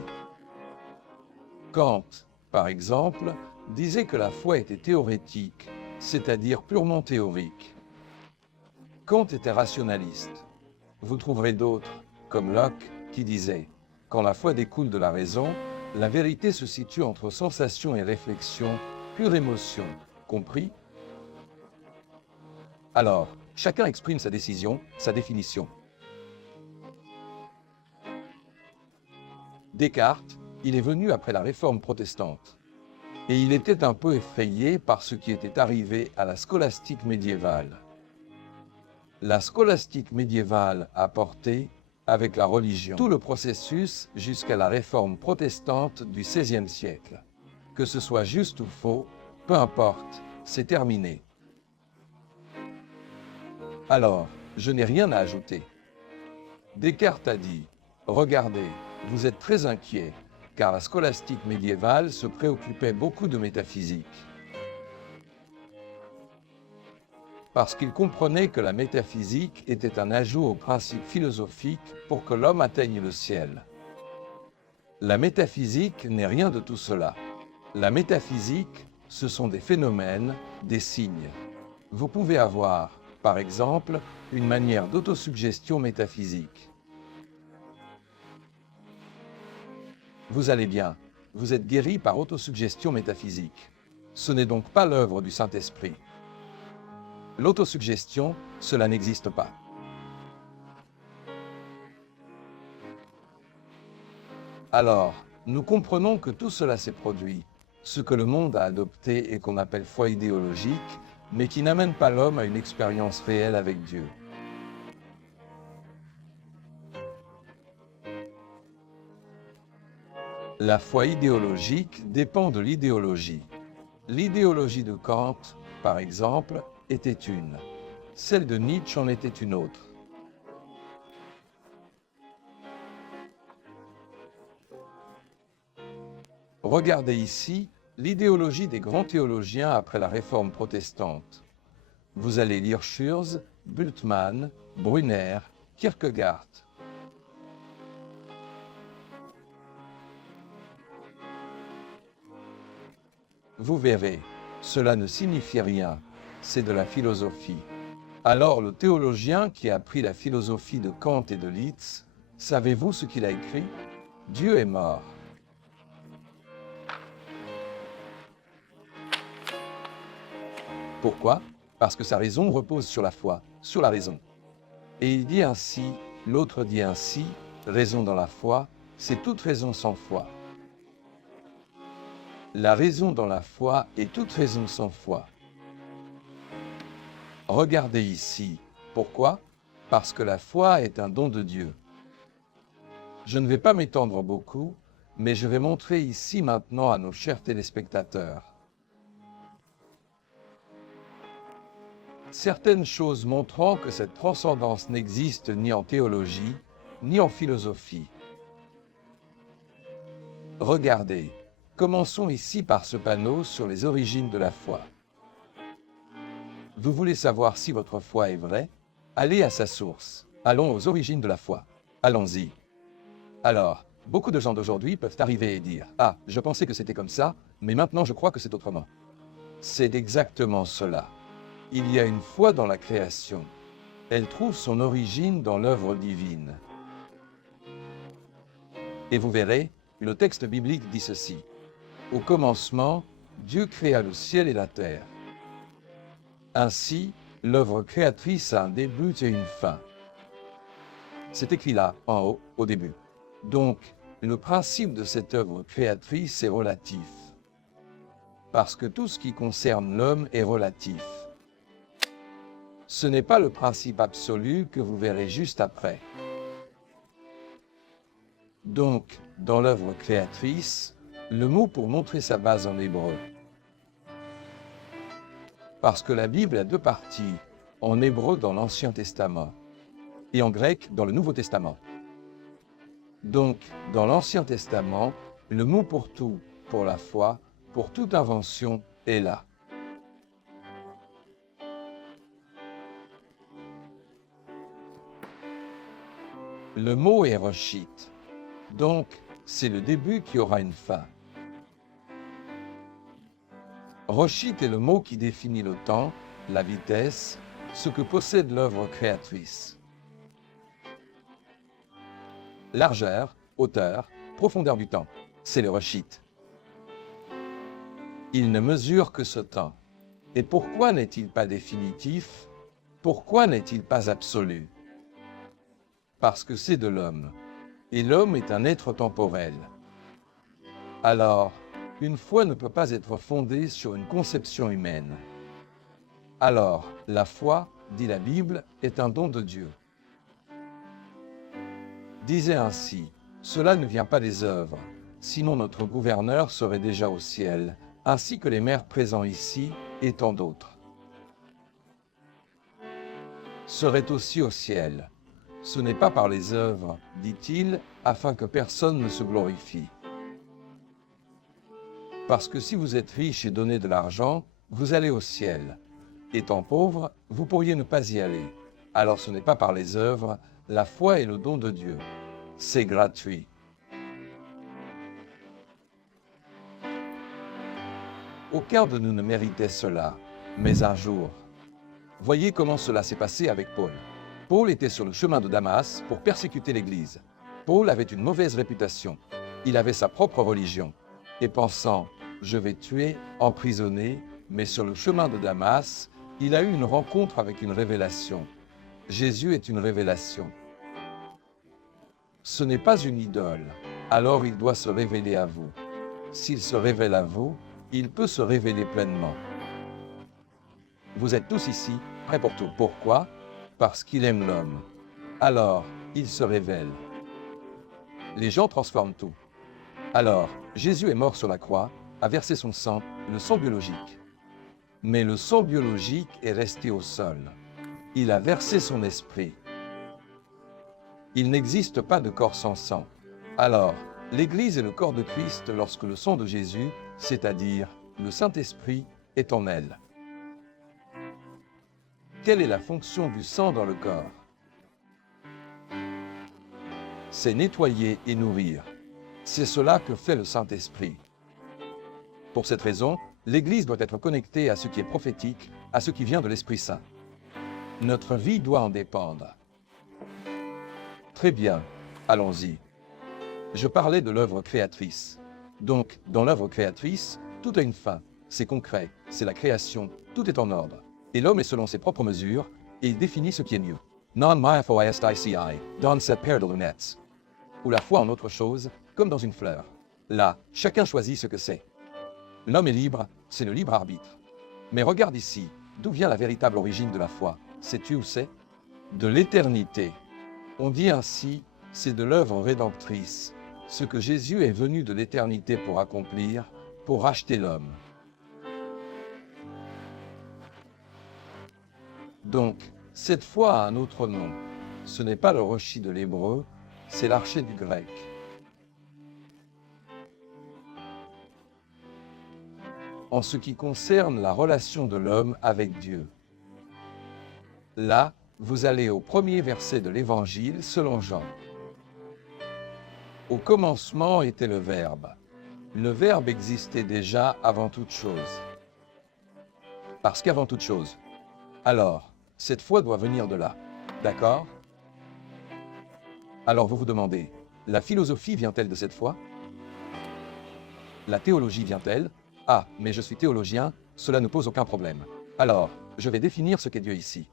Kant, par exemple, disait que la foi était théorétique, c'est-à-dire purement théorique. Kant était rationaliste. Vous trouverez d'autres, comme Locke, qui disait « Quand la foi découle de la raison, la vérité se situe entre sensation et réflexion, pure émotion. Compris ?» Alors, chacun exprime sa décision, sa définition. Descartes, il est venu après la réforme protestante. Et il était un peu effrayé par ce qui était arrivé à la scolastique médiévale. La scolastique médiévale a porté, avec la religion, tout le processus jusqu'à la réforme protestante du XVIe siècle. Que ce soit juste ou faux, peu importe, c'est terminé. Alors, je n'ai rien à ajouter. Descartes a dit « Regardez, vous êtes très inquiets, car la scolastique médiévale se préoccupait beaucoup de métaphysique. Parce qu'il comprenait que la métaphysique était un ajout au principe philosophique pour que l'homme atteigne le ciel. La métaphysique n'est rien de tout cela. La métaphysique, ce sont des phénomènes, des signes. Vous pouvez avoir, par exemple, une manière d'autosuggestion métaphysique. Vous allez bien, vous êtes guéri par autosuggestion métaphysique. Ce n'est donc pas l'œuvre du Saint-Esprit. L'autosuggestion, cela n'existe pas. Alors, nous comprenons que tout cela s'est produit, ce que le monde a adopté et qu'on appelle foi idéologique, mais qui n'amène pas l'homme à une expérience réelle avec Dieu. La foi idéologique dépend de l'idéologie. L'idéologie de Kant, par exemple, était une. Celle de Nietzsche en était une autre. Regardez ici l'idéologie des grands théologiens après la réforme protestante. Vous allez lire Schurz, Bultmann, Brunner, Kierkegaard. Vous verrez, cela ne signifie rien, c'est de la philosophie. Alors le théologien qui a appris la philosophie de Kant et de Liszt, savez-vous ce qu'il a écrit? Dieu est mort. Pourquoi? Parce que sa raison repose sur la foi, sur la raison. Et il dit ainsi, l'autre dit ainsi, raison dans la foi, c'est toute raison sans foi. La raison dans la foi est toute raison sans foi. Regardez ici. Pourquoi? Parce que la foi est un don de Dieu. Je ne vais pas m'étendre beaucoup, mais je vais montrer ici maintenant à nos chers téléspectateurs. certaines choses montrant que cette transcendance n'existe ni en théologie, ni en philosophie. Regardez, commençons ici par ce panneau sur les origines de la foi. Vous voulez savoir si votre foi est vraie? Allez à sa source. Allons aux origines de la foi. Allons-y. Alors, beaucoup de gens d'aujourd'hui peuvent arriver et dire « Ah, je pensais que c'était comme ça, mais maintenant je crois que c'est autrement. » C'est exactement cela. Il y a une foi dans la création. Elle trouve son origine dans l'œuvre divine. Et vous verrez, le texte biblique dit ceci. Au commencement, Dieu créa le ciel et la terre. Ainsi, l'œuvre créatrice a un début et une fin. C'est écrit là, en haut, au début. Donc, le principe de cette œuvre créatrice est relatif. Parce que tout ce qui concerne l'homme est relatif. Ce n'est pas le principe absolu que vous verrez juste après. Donc, dans l'œuvre créatrice, le mot pour montrer sa base en hébreu. Parce que la Bible a deux parties, en hébreu dans l'Ancien Testament et en grec dans le Nouveau Testament. Donc, dans l'Ancien Testament, le mot pour tout, pour la foi, pour toute invention est là. Le mot est Roshit. Donc, c'est le début qui aura une fin. Roshit est le mot qui définit le temps, la vitesse, ce que possède l'œuvre créatrice. Largeur, hauteur, profondeur du temps, c'est le Roshit. Il ne mesure que ce temps. Et pourquoi n'est-il pas définitif? Pourquoi n'est-il pas absolu? Parce que c'est de l'homme. Et l'homme est un être temporel. Alors, une foi ne peut pas être fondée sur une conception humaine. Alors, la foi, dit la Bible, est un don de Dieu. Disait ainsi, cela ne vient pas des œuvres, sinon notre gouverneur serait déjà au ciel, ainsi que les maires présents ici et tant d'autres. Serait aussi au ciel. Ce n'est pas par les œuvres, dit-il, afin que personne ne se glorifie. Parce que si vous êtes riche et donnez de l'argent, vous allez au ciel. Étant pauvre, vous pourriez ne pas y aller. Alors ce n'est pas par les œuvres, la foi est le don de Dieu. C'est gratuit. Aucun de nous ne méritait cela, mais un jour. Voyez comment cela s'est passé avec Paul. Paul était sur le chemin de Damas pour persécuter l'Église. Paul avait une mauvaise réputation. Il avait sa propre religion. Et pensant, je vais tuer, emprisonner, mais sur le chemin de Damas, il a eu une rencontre avec une révélation. Jésus est une révélation. Ce n'est pas une idole, alors il doit se révéler à vous. S'il se révèle à vous, il peut se révéler pleinement. Vous êtes tous ici, prêts pour tout. Pourquoi? Parce qu'il aime l'homme. Alors, il se révèle. Les gens transforment tout. Alors, Jésus est mort sur la croix, a versé son sang, le sang biologique. Mais le sang biologique est resté au sol. Il a versé son esprit. Il n'existe pas de corps sans sang. Alors, l'Église est le corps de Christ lorsque le sang de Jésus, c'est-à-dire le Saint-Esprit, est en elle. Quelle est la fonction du sang dans le corps? C'est nettoyer et nourrir. C'est cela que fait le Saint-Esprit. Pour cette raison, l'Église doit être connectée à ce qui est prophétique, à ce qui vient de l'Esprit Saint. Notre vie doit en dépendre. Très bien, allons-y. Je parlais de l'œuvre créatrice. Donc, dans l'œuvre créatrice, tout a une fin. C'est concret, c'est la création, tout est en ordre. Et l'homme est selon ses propres mesures, et il définit ce qui est mieux. Non mai foisti, don set paire de lunettes. Ou la foi en autre chose, comme dans une fleur. Là, chacun choisit ce que c'est. L'homme est libre, c'est le libre arbitre. Mais regarde ici, d'où vient la véritable origine de la foi? Sais-tu où c'est? De l'éternité. On dit ainsi, c'est de l'œuvre rédemptrice, ce que Jésus est venu de l'éternité pour accomplir, pour racheter l'homme. Donc, cette foi a un autre nom. Ce n'est pas le rocher de l'hébreu, c'est l'archer du grec. En ce qui concerne la relation de l'homme avec Dieu. Là, vous allez au premier verset de l'Évangile selon Jean. Au commencement était le Verbe. Le Verbe existait déjà avant toute chose. Parce qu'avant toute chose. Alors, cette foi doit venir de là. D'accord? Alors vous vous demandez, la philosophie vient-elle de cette foi? La théologie vient-elle? Ah, mais je suis théologien, cela ne pose aucun problème. Alors, je vais définir ce qu'est Dieu ici.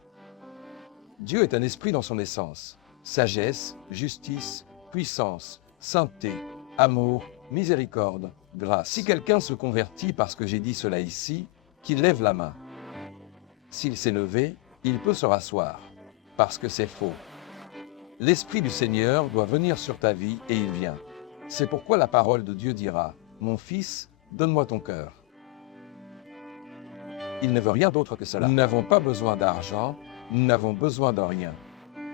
Dieu est un esprit dans son essence. Sagesse, justice, puissance, sainteté, amour, miséricorde, grâce. Si quelqu'un se convertit parce que j'ai dit cela ici, qu'il lève la main. S'il s'est levé, il peut se rasseoir, parce que c'est faux. L'Esprit du Seigneur doit venir sur ta vie et il vient. C'est pourquoi la parole de Dieu dira, « Mon fils, donne-moi ton cœur. » Il ne veut rien d'autre que cela. Nous n'avons pas besoin d'argent, nous n'avons besoin de rien.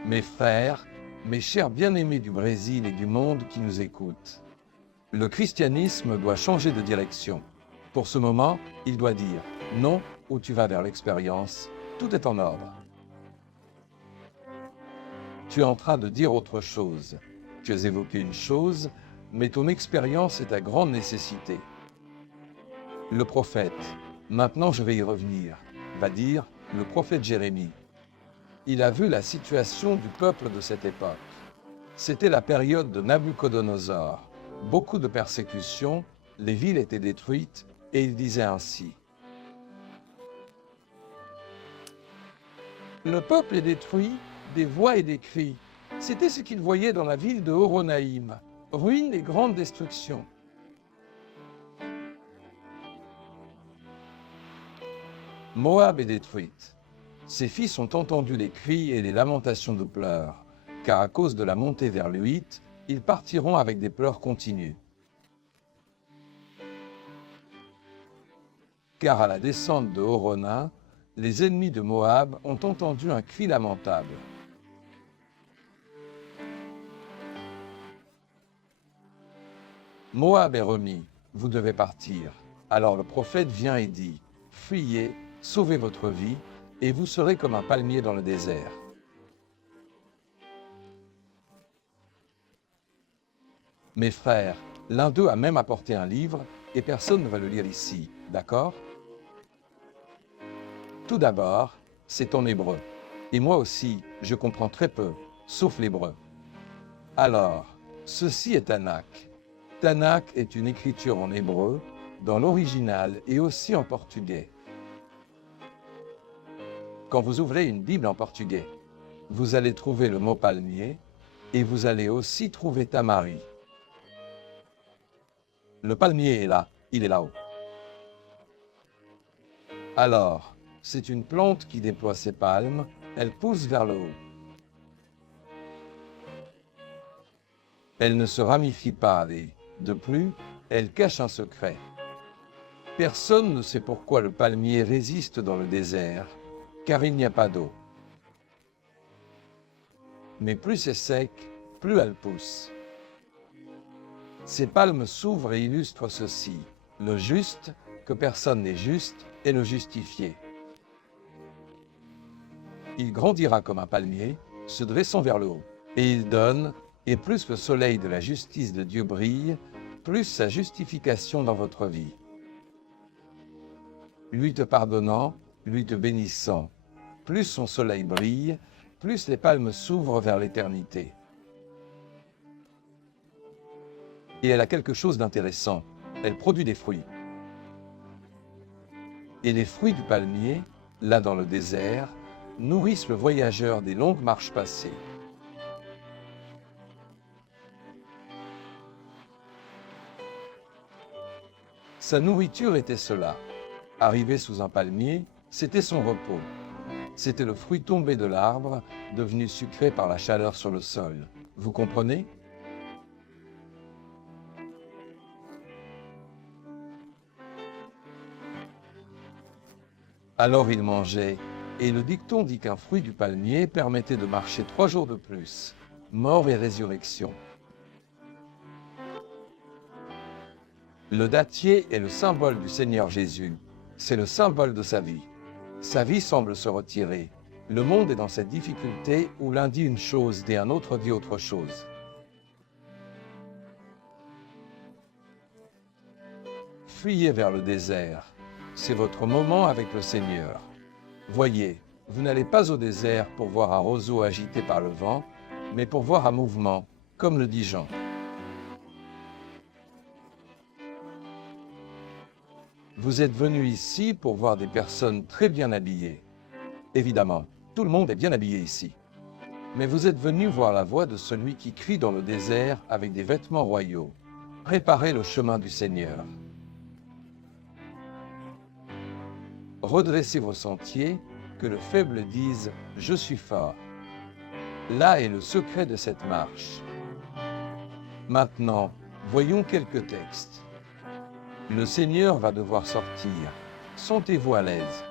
Mes frères, mes chers bien-aimés du Brésil et du monde qui nous écoutent, le christianisme doit changer de direction. Pour ce moment, il doit dire « Non » ou tu vas vers l'expérience, tout est en ordre. Tu es en train de dire autre chose. Tu as évoqué une chose, mais ton expérience est ta grande nécessité. Le prophète, maintenant je vais y revenir, va dire le prophète Jérémie. Il a vu la situation du peuple de cette époque. C'était la période de Nabuchodonosor. Beaucoup de persécutions, les villes étaient détruites, et il disait ainsi. Le peuple est détruit, des voix et des cris. C'était ce qu'il voyait dans la ville de Horonaïm. Ruines et grande destruction. Moab est détruite. Ses fils ont entendu les cris et les lamentations de pleurs, car à cause de la montée vers l'Uite, ils partiront avec des pleurs continus. Car à la descente de Horona, les ennemis de Moab ont entendu un cri lamentable. Moab est remis, vous devez partir. Alors le prophète vient et dit, fuyez, sauvez votre vie, et vous serez comme un palmier dans le désert. Mes frères, l'un d'eux a même apporté un livre, et personne ne va le lire ici, d'accord? Tout d'abord, c'est en hébreu. Et moi aussi, je comprends très peu, sauf l'hébreu. Alors, ceci est Tanakh. Tanakh est une écriture en hébreu, dans l'original et aussi en portugais. Quand vous ouvrez une Bible en portugais, vous allez trouver le mot palmier et vous allez aussi trouver tamari. Le palmier est là, il est là-haut. Alors, c'est une plante qui déploie ses palmes, elle pousse vers le haut. Elle ne se ramifie pas et, de plus, elle cache un secret. Personne ne sait pourquoi le palmier résiste dans le désert, car il n'y a pas d'eau. Mais plus c'est sec, plus elle pousse. Ses palmes s'ouvrent et illustrent ceci, le juste, que personne n'est juste, et le justifié. Il grandira comme un palmier, se dressant vers le haut, et il donne, et plus le soleil de la justice de Dieu brille, plus sa justification dans votre vie. Lui te pardonnant, lui te bénissant, plus son soleil brille, plus les palmes s'ouvrent vers l'éternité. Et elle a quelque chose d'intéressant, elle produit des fruits. Et les fruits du palmier, là dans le désert, nourrissent le voyageur des longues marches passées. Sa nourriture était cela. Arrivé sous un palmier, c'était son repos. C'était le fruit tombé de l'arbre, devenu sucré par la chaleur sur le sol. Vous comprenez? Alors il mangeait, Et le dicton dit qu'un fruit du palmier permettait de marcher 3 jours de plus. Mort et résurrection. Le dattier est le symbole du Seigneur Jésus. C'est le symbole de sa vie. Sa vie semble se retirer. Le monde est dans cette difficulté où l'un dit une chose et un autre dit autre chose. Fuyez vers le désert. C'est votre moment avec le Seigneur. Voyez, vous n'allez pas au désert pour voir un roseau agité par le vent, mais pour voir un mouvement, comme le dit Jean. Vous êtes venus ici pour voir des personnes très bien habillées. Évidemment, tout le monde est bien habillé ici. Mais vous êtes venus voir la voix de celui qui crie dans le désert avec des vêtements royaux. Préparez le chemin du Seigneur. Redressez vos sentiers, que le faible dise « Je suis fort ». Là est le secret de cette marche. Maintenant, voyons quelques textes. Le Seigneur va devoir sortir. Sentez-vous à l'aise.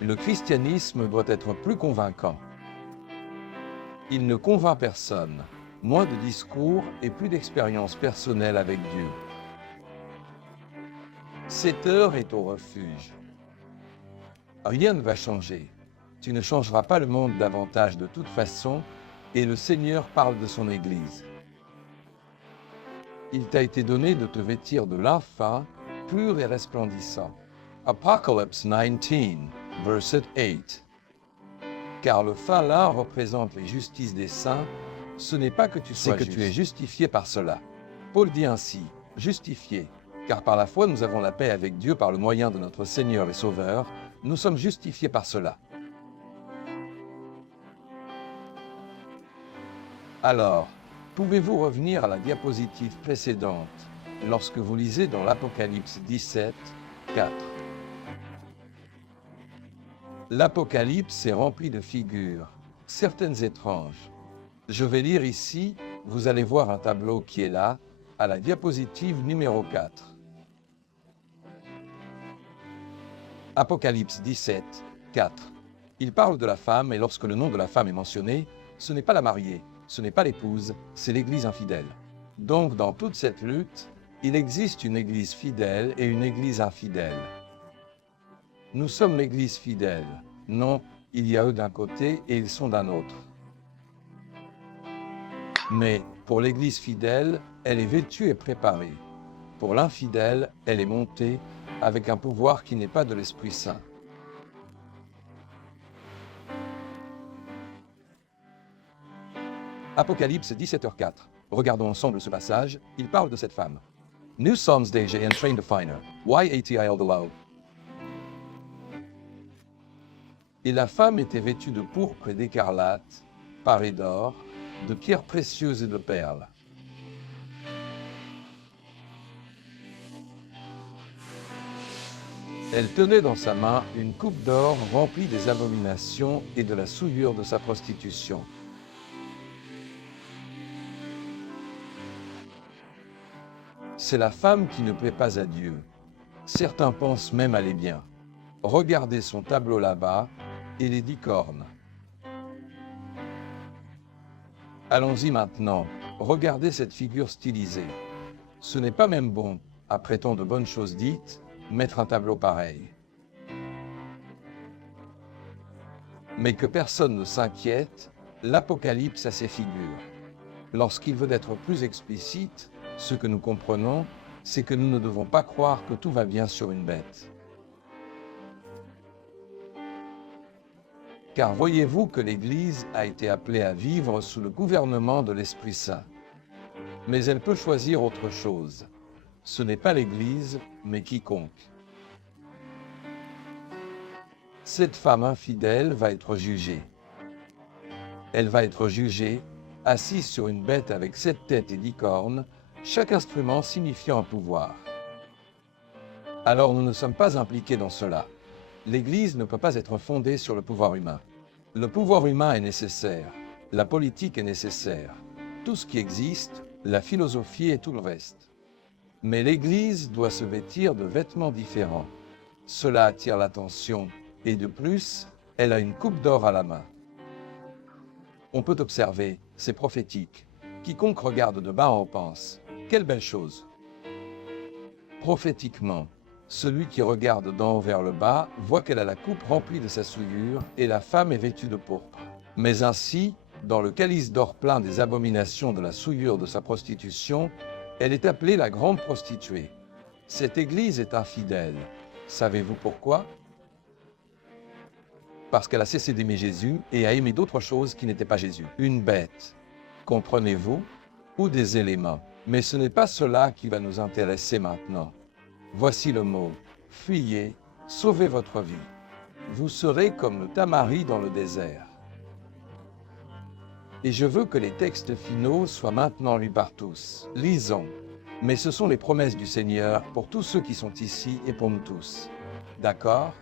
Le christianisme doit être plus convaincant. Il ne convainc personne. Moins de discours et plus d'expérience personnelle avec Dieu. Cette heure est au refuge. Rien ne va changer. Tu ne changeras pas le monde davantage de toute façon, et le Seigneur parle de son Église. Il t'a été donné de te vêtir de lin fin, pur et resplendissant. Apocalypse 19, verset 8. Car le fin lin représente les justices des saints, ce n'est pas que tu sois juste, c'est que tu es justifié par cela. Paul dit ainsi, justifié, car par la foi nous avons la paix avec Dieu par le moyen de notre Seigneur et Sauveur, nous sommes justifiés par cela. Alors, pouvez-vous revenir à la diapositive précédente lorsque vous lisez dans l'Apocalypse 17, 4. L'Apocalypse est rempli de figures, certaines étranges. Je vais lire ici, vous allez voir un tableau qui est là, à la diapositive numéro 4. Apocalypse 17, 4. Il parle de la femme, et lorsque le nom de la femme est mentionné, ce n'est pas la mariée, ce n'est pas l'épouse, c'est l'Église infidèle. Donc, dans toute cette lutte, il existe une Église fidèle et une Église infidèle. Nous sommes l'Église fidèle. Non, il y a eux d'un côté et ils sont d'un autre. Mais pour l'Église fidèle, elle est vêtue et préparée. Pour l'infidèle, elle est montée avec un pouvoir qui n'est pas de l'Esprit Saint. Apocalypse 17h04. Regardons ensemble ce passage. Il parle de cette femme. New Psalms DJ and Train Definer. YATIL below. Et la femme était vêtue de pourpre et d'écarlate, parée d'or, de pierres précieuses et de perles. Elle tenait dans sa main une coupe d'or remplie des abominations et de la souillure de sa prostitution. C'est la femme qui ne plaît pas à Dieu. Certains pensent même aller bien. Regardez son tableau là-bas et les 10 cornes. Allons-y maintenant. Regardez cette figure stylisée. Ce n'est pas même bon, après tant de bonnes choses dites, mettre un tableau pareil. Mais que personne ne s'inquiète, l'Apocalypse a ses figures. Lorsqu'il veut être plus explicite, ce que nous comprenons, c'est que nous ne devons pas croire que tout va bien sur une bête. Car voyez-vous que l'Église a été appelée à vivre sous le gouvernement de l'Esprit Saint. Mais elle peut choisir autre chose. Ce n'est pas l'Église, mais quiconque. Cette femme infidèle va être jugée. Elle va être jugée, assise sur une bête avec 7 têtes et 10 cornes, chaque instrument signifiant un pouvoir. Alors nous ne sommes pas impliqués dans cela. L'Église ne peut pas être fondée sur le pouvoir humain. Le pouvoir humain est nécessaire, la politique est nécessaire, tout ce qui existe, la philosophie et tout le reste. Mais l'Église doit se vêtir de vêtements différents. Cela attire l'attention et de plus, elle a une coupe d'or à la main. On peut observer, c'est prophétique. Quiconque regarde de bas en pense, quelle belle chose. Prophétiquement, celui qui regarde d'en haut vers le bas voit qu'elle a la coupe remplie de sa souillure et la femme est vêtue de pourpre. Mais ainsi, dans le calice d'or plein des abominations de la souillure de sa prostitution, elle est appelée la grande prostituée. Cette église est infidèle. Savez-vous pourquoi? Parce qu'elle a cessé d'aimer Jésus et a aimé d'autres choses qui n'étaient pas Jésus. Une bête, comprenez-vous? Ou des éléments. Mais ce n'est pas cela qui va nous intéresser maintenant. Voici le mot. Fuyez, sauvez votre vie. Vous serez comme le tamari dans le désert. Et je veux que les textes finaux soient maintenant lus par tous. Lisons. Mais ce sont les promesses du Seigneur pour tous ceux qui sont ici et pour nous tous. D'accord?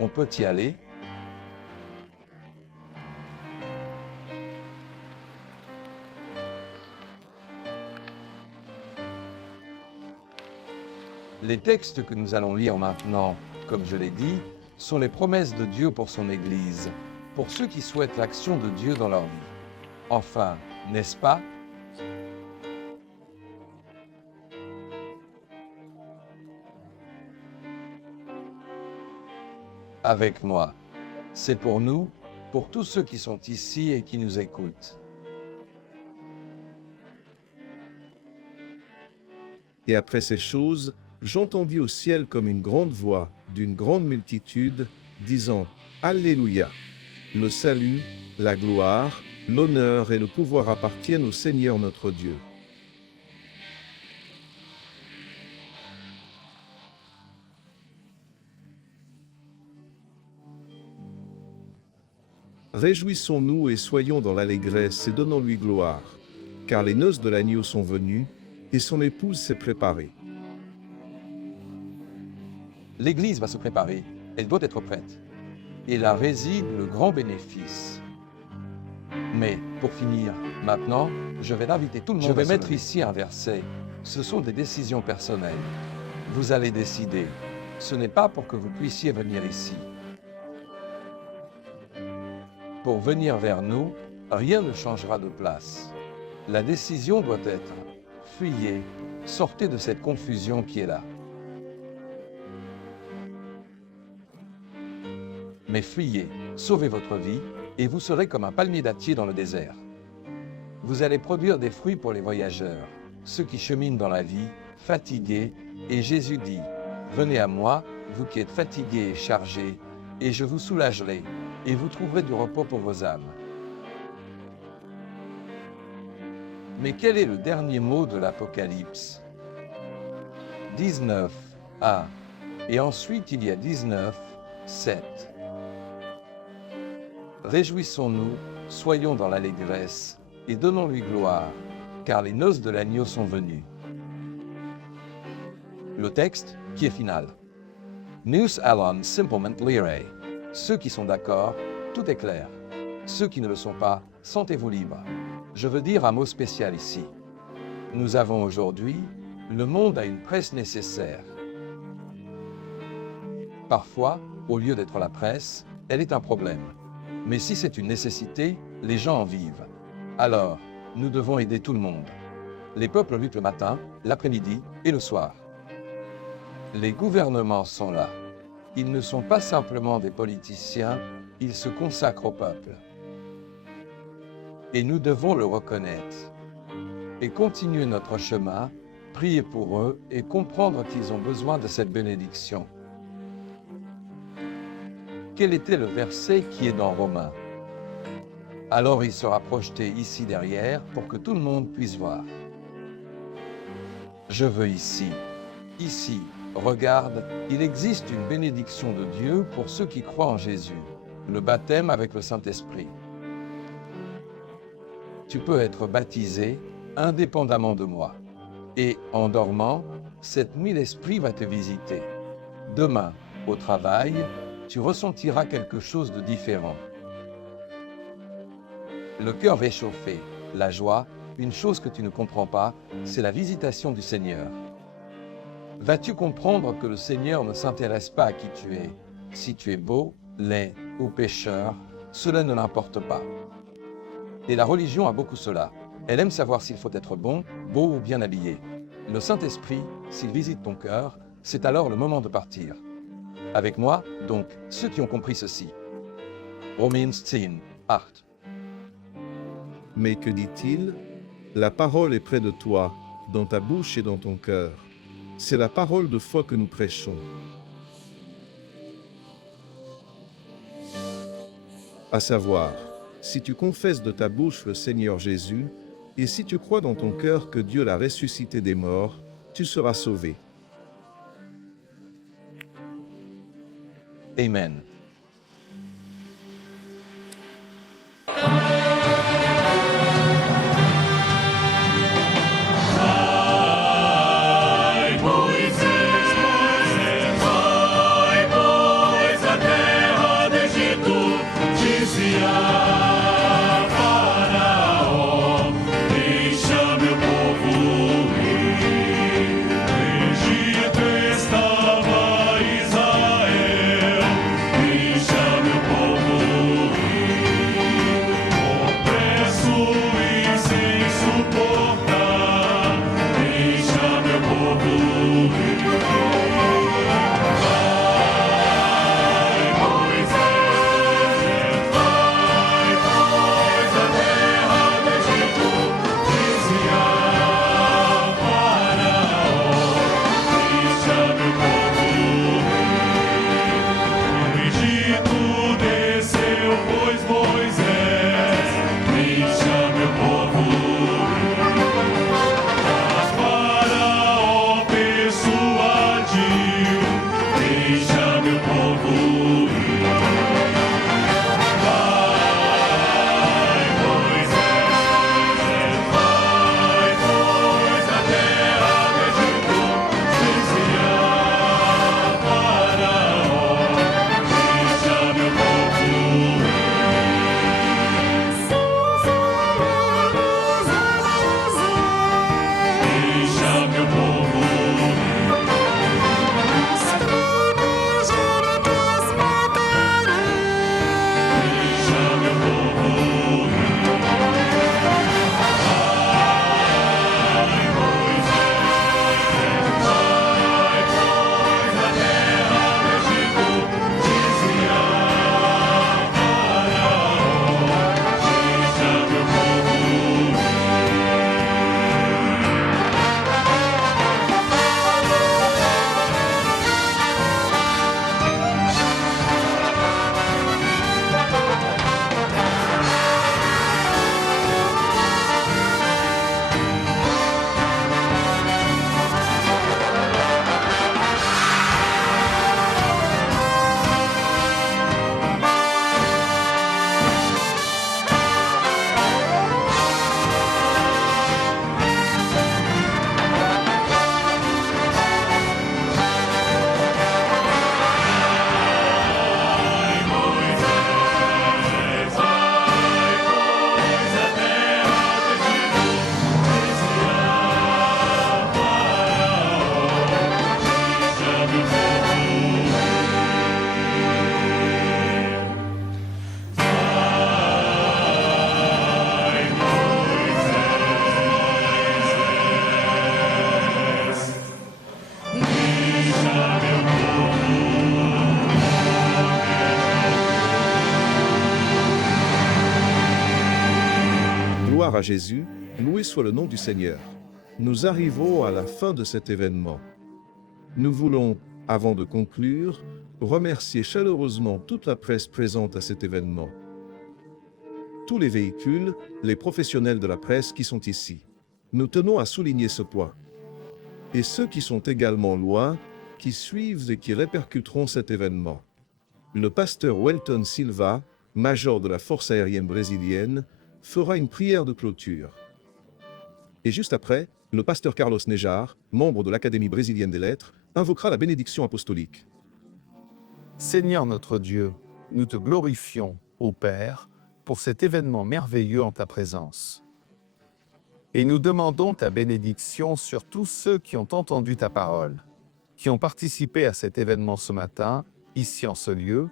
On peut y aller? Les textes que nous allons lire maintenant, comme je l'ai dit, sont les promesses de Dieu pour son Église, pour ceux qui souhaitent l'action de Dieu dans leur vie. Enfin, n'est-ce pas? Avec moi. C'est pour nous, pour tous ceux qui sont ici et qui nous écoutent. Et après ces choses, j'entendis au ciel comme une grande voix d'une grande multitude, disant « Alléluia ! Le salut, la gloire, l'honneur et le pouvoir appartiennent au Seigneur notre Dieu. » Réjouissons-nous et soyons dans l'allégresse et donnons-lui gloire, car les noces de l'agneau sont venues et son épouse s'est préparée. L'Église va se préparer, elle doit être prête. Et là réside le grand bénéfice. Mais, pour finir, maintenant, je vais inviter tout le monde. Je vais mettre ici un verset. Ce sont des décisions personnelles. Vous allez décider. Ce n'est pas pour que vous puissiez venir ici. Pour venir vers nous, rien ne changera de place. La décision doit être « Fuyez, sortez de cette confusion qui est là ». Mais fuyez, sauvez votre vie, et vous serez comme un palmier dattier dans le désert. Vous allez produire des fruits pour les voyageurs, ceux qui cheminent dans la vie, fatigués, et Jésus dit, « Venez à moi, vous qui êtes fatigués et chargés, et je vous soulagerai, et vous trouverez du repos pour vos âmes. » Mais quel est le dernier mot de l'Apocalypse? 19, A. Et ensuite il y a 19, 7. Réjouissons-nous, soyons dans l'allégresse, et donnons-lui gloire, car les noces de l'agneau sont venues. Le texte, qui est final. Nous allons simplement lire. Ceux qui sont d'accord, tout est clair. Ceux qui ne le sont pas, sentez-vous libres. Je veux dire un mot spécial ici. Nous avons aujourd'hui, le monde a une presse nécessaire. Parfois, au lieu d'être la presse, elle est un problème. Mais si c'est une nécessité, les gens en vivent. Alors, nous devons aider tout le monde. Les peuples luttent le matin, l'après-midi et le soir. Les gouvernements sont là. Ils ne sont pas simplement des politiciens, ils se consacrent au peuple. Et nous devons le reconnaître. Et continuer notre chemin, prier pour eux et comprendre qu'ils ont besoin de cette bénédiction. Quel était le verset qui est dans Romains? Alors il sera projeté ici derrière pour que tout le monde puisse voir. Je veux ici, regarde, il existe une bénédiction de Dieu pour ceux qui croient en Jésus, le baptême avec le Saint-Esprit. Tu peux être baptisé indépendamment de moi. Et en dormant, cette nuit l'Esprit va te visiter. Demain, au travail, tu ressentiras quelque chose de différent. Le cœur réchauffé, la joie, une chose que tu ne comprends pas, c'est la visitation du Seigneur. vas-tu comprendre que le Seigneur ne s'intéresse pas à qui tu es. Si tu es beau, laid ou pécheur, cela ne l'importe pas. Et la religion a beaucoup cela. Elle aime savoir s'il faut être bon, beau ou bien habillé. Le Saint-Esprit, s'il visite ton cœur, c'est alors le moment de partir. Avec moi, donc, ceux qui ont compris ceci. Romains 10, 8. Mais que dit-il? La parole est près de toi, dans ta bouche et dans ton cœur. C'est la parole de foi que nous prêchons. À savoir, si tu confesses de ta bouche le Seigneur Jésus, et si tu crois dans ton cœur que Dieu l'a ressuscité des morts, tu seras sauvé. Amen. Vai, Moisés, vai, pois a terra do Egito dizia Faraó, deixa meu povo ir. No Egito estava Israel, deixa meu povo ir. Opresso e sem suportar, deixa meu povo ir. Vai, Moisés, vai, pois a terra do Egito dizia Faraó, deixa meu povo ir. No Egito desceu, pois Moisés, deixa meu povo ir. Mas Faraó persuadiu, deixa meu povo ir. Vai, Moisés, vai, pois a terra do Egito dizia Faraó, deixa meu povo ir. Deixa meu povo ir. Deixa meu povo ir. Vai, Moisés, vai, pois a terra do Egito dizia Faraó, deixa meu povo ir. Gloire à Jésus, loué soit le nom du Seigneur. Nous arrivons à la fin de cet événement. Nous voulons, avant de conclure, remercier chaleureusement toute la presse présente à cet événement. Tous les véhicules, les professionnels de la presse qui sont ici. Nous tenons à souligner ce point. Et ceux qui sont également loin, qui suivent et qui répercuteront cet événement. Le pasteur Welton Silva, major de la force aérienne brésilienne, fera une prière de clôture. Et juste après, le pasteur Carlos Nejar, membre de l'Académie brésilienne des lettres, invoquera la bénédiction apostolique. Seigneur notre Dieu, nous te glorifions, ô Père, pour cet événement merveilleux en ta présence. Et nous demandons ta bénédiction sur tous ceux qui ont entendu ta parole. qui ont participé à cet événement ce matin, ici en ce lieu,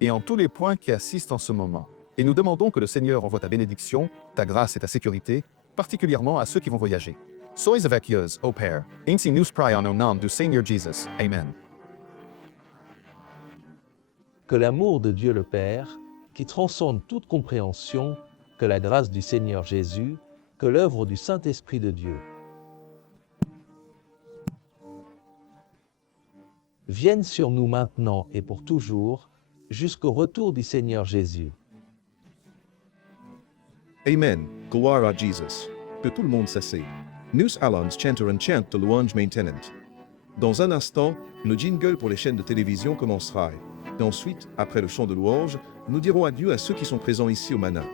et en tous les points qui assistent en ce moment. Et nous demandons que le Seigneur envoie ta bénédiction, ta grâce et ta sécurité, particulièrement à ceux qui vont voyager. Sois avec eux, ô Père. Ainsi nous prions au nom du Seigneur Jésus. Amen. Que l'amour de Dieu le Père, qui transcende toute compréhension, que la grâce du Seigneur Jésus, que l'œuvre du Saint-Esprit de Dieu viennent sur nous maintenant et pour toujours, jusqu'au retour du Seigneur Jésus. Amen. Gloire à Jesus. Que tout le monde s'asseye. Nous allons chanter un chant de louange maintenant. Dans un instant, le jingle pour les chaînes de télévision commencera. Et ensuite, après le chant de louange, nous dirons adieu à ceux qui sont présents ici au Mana.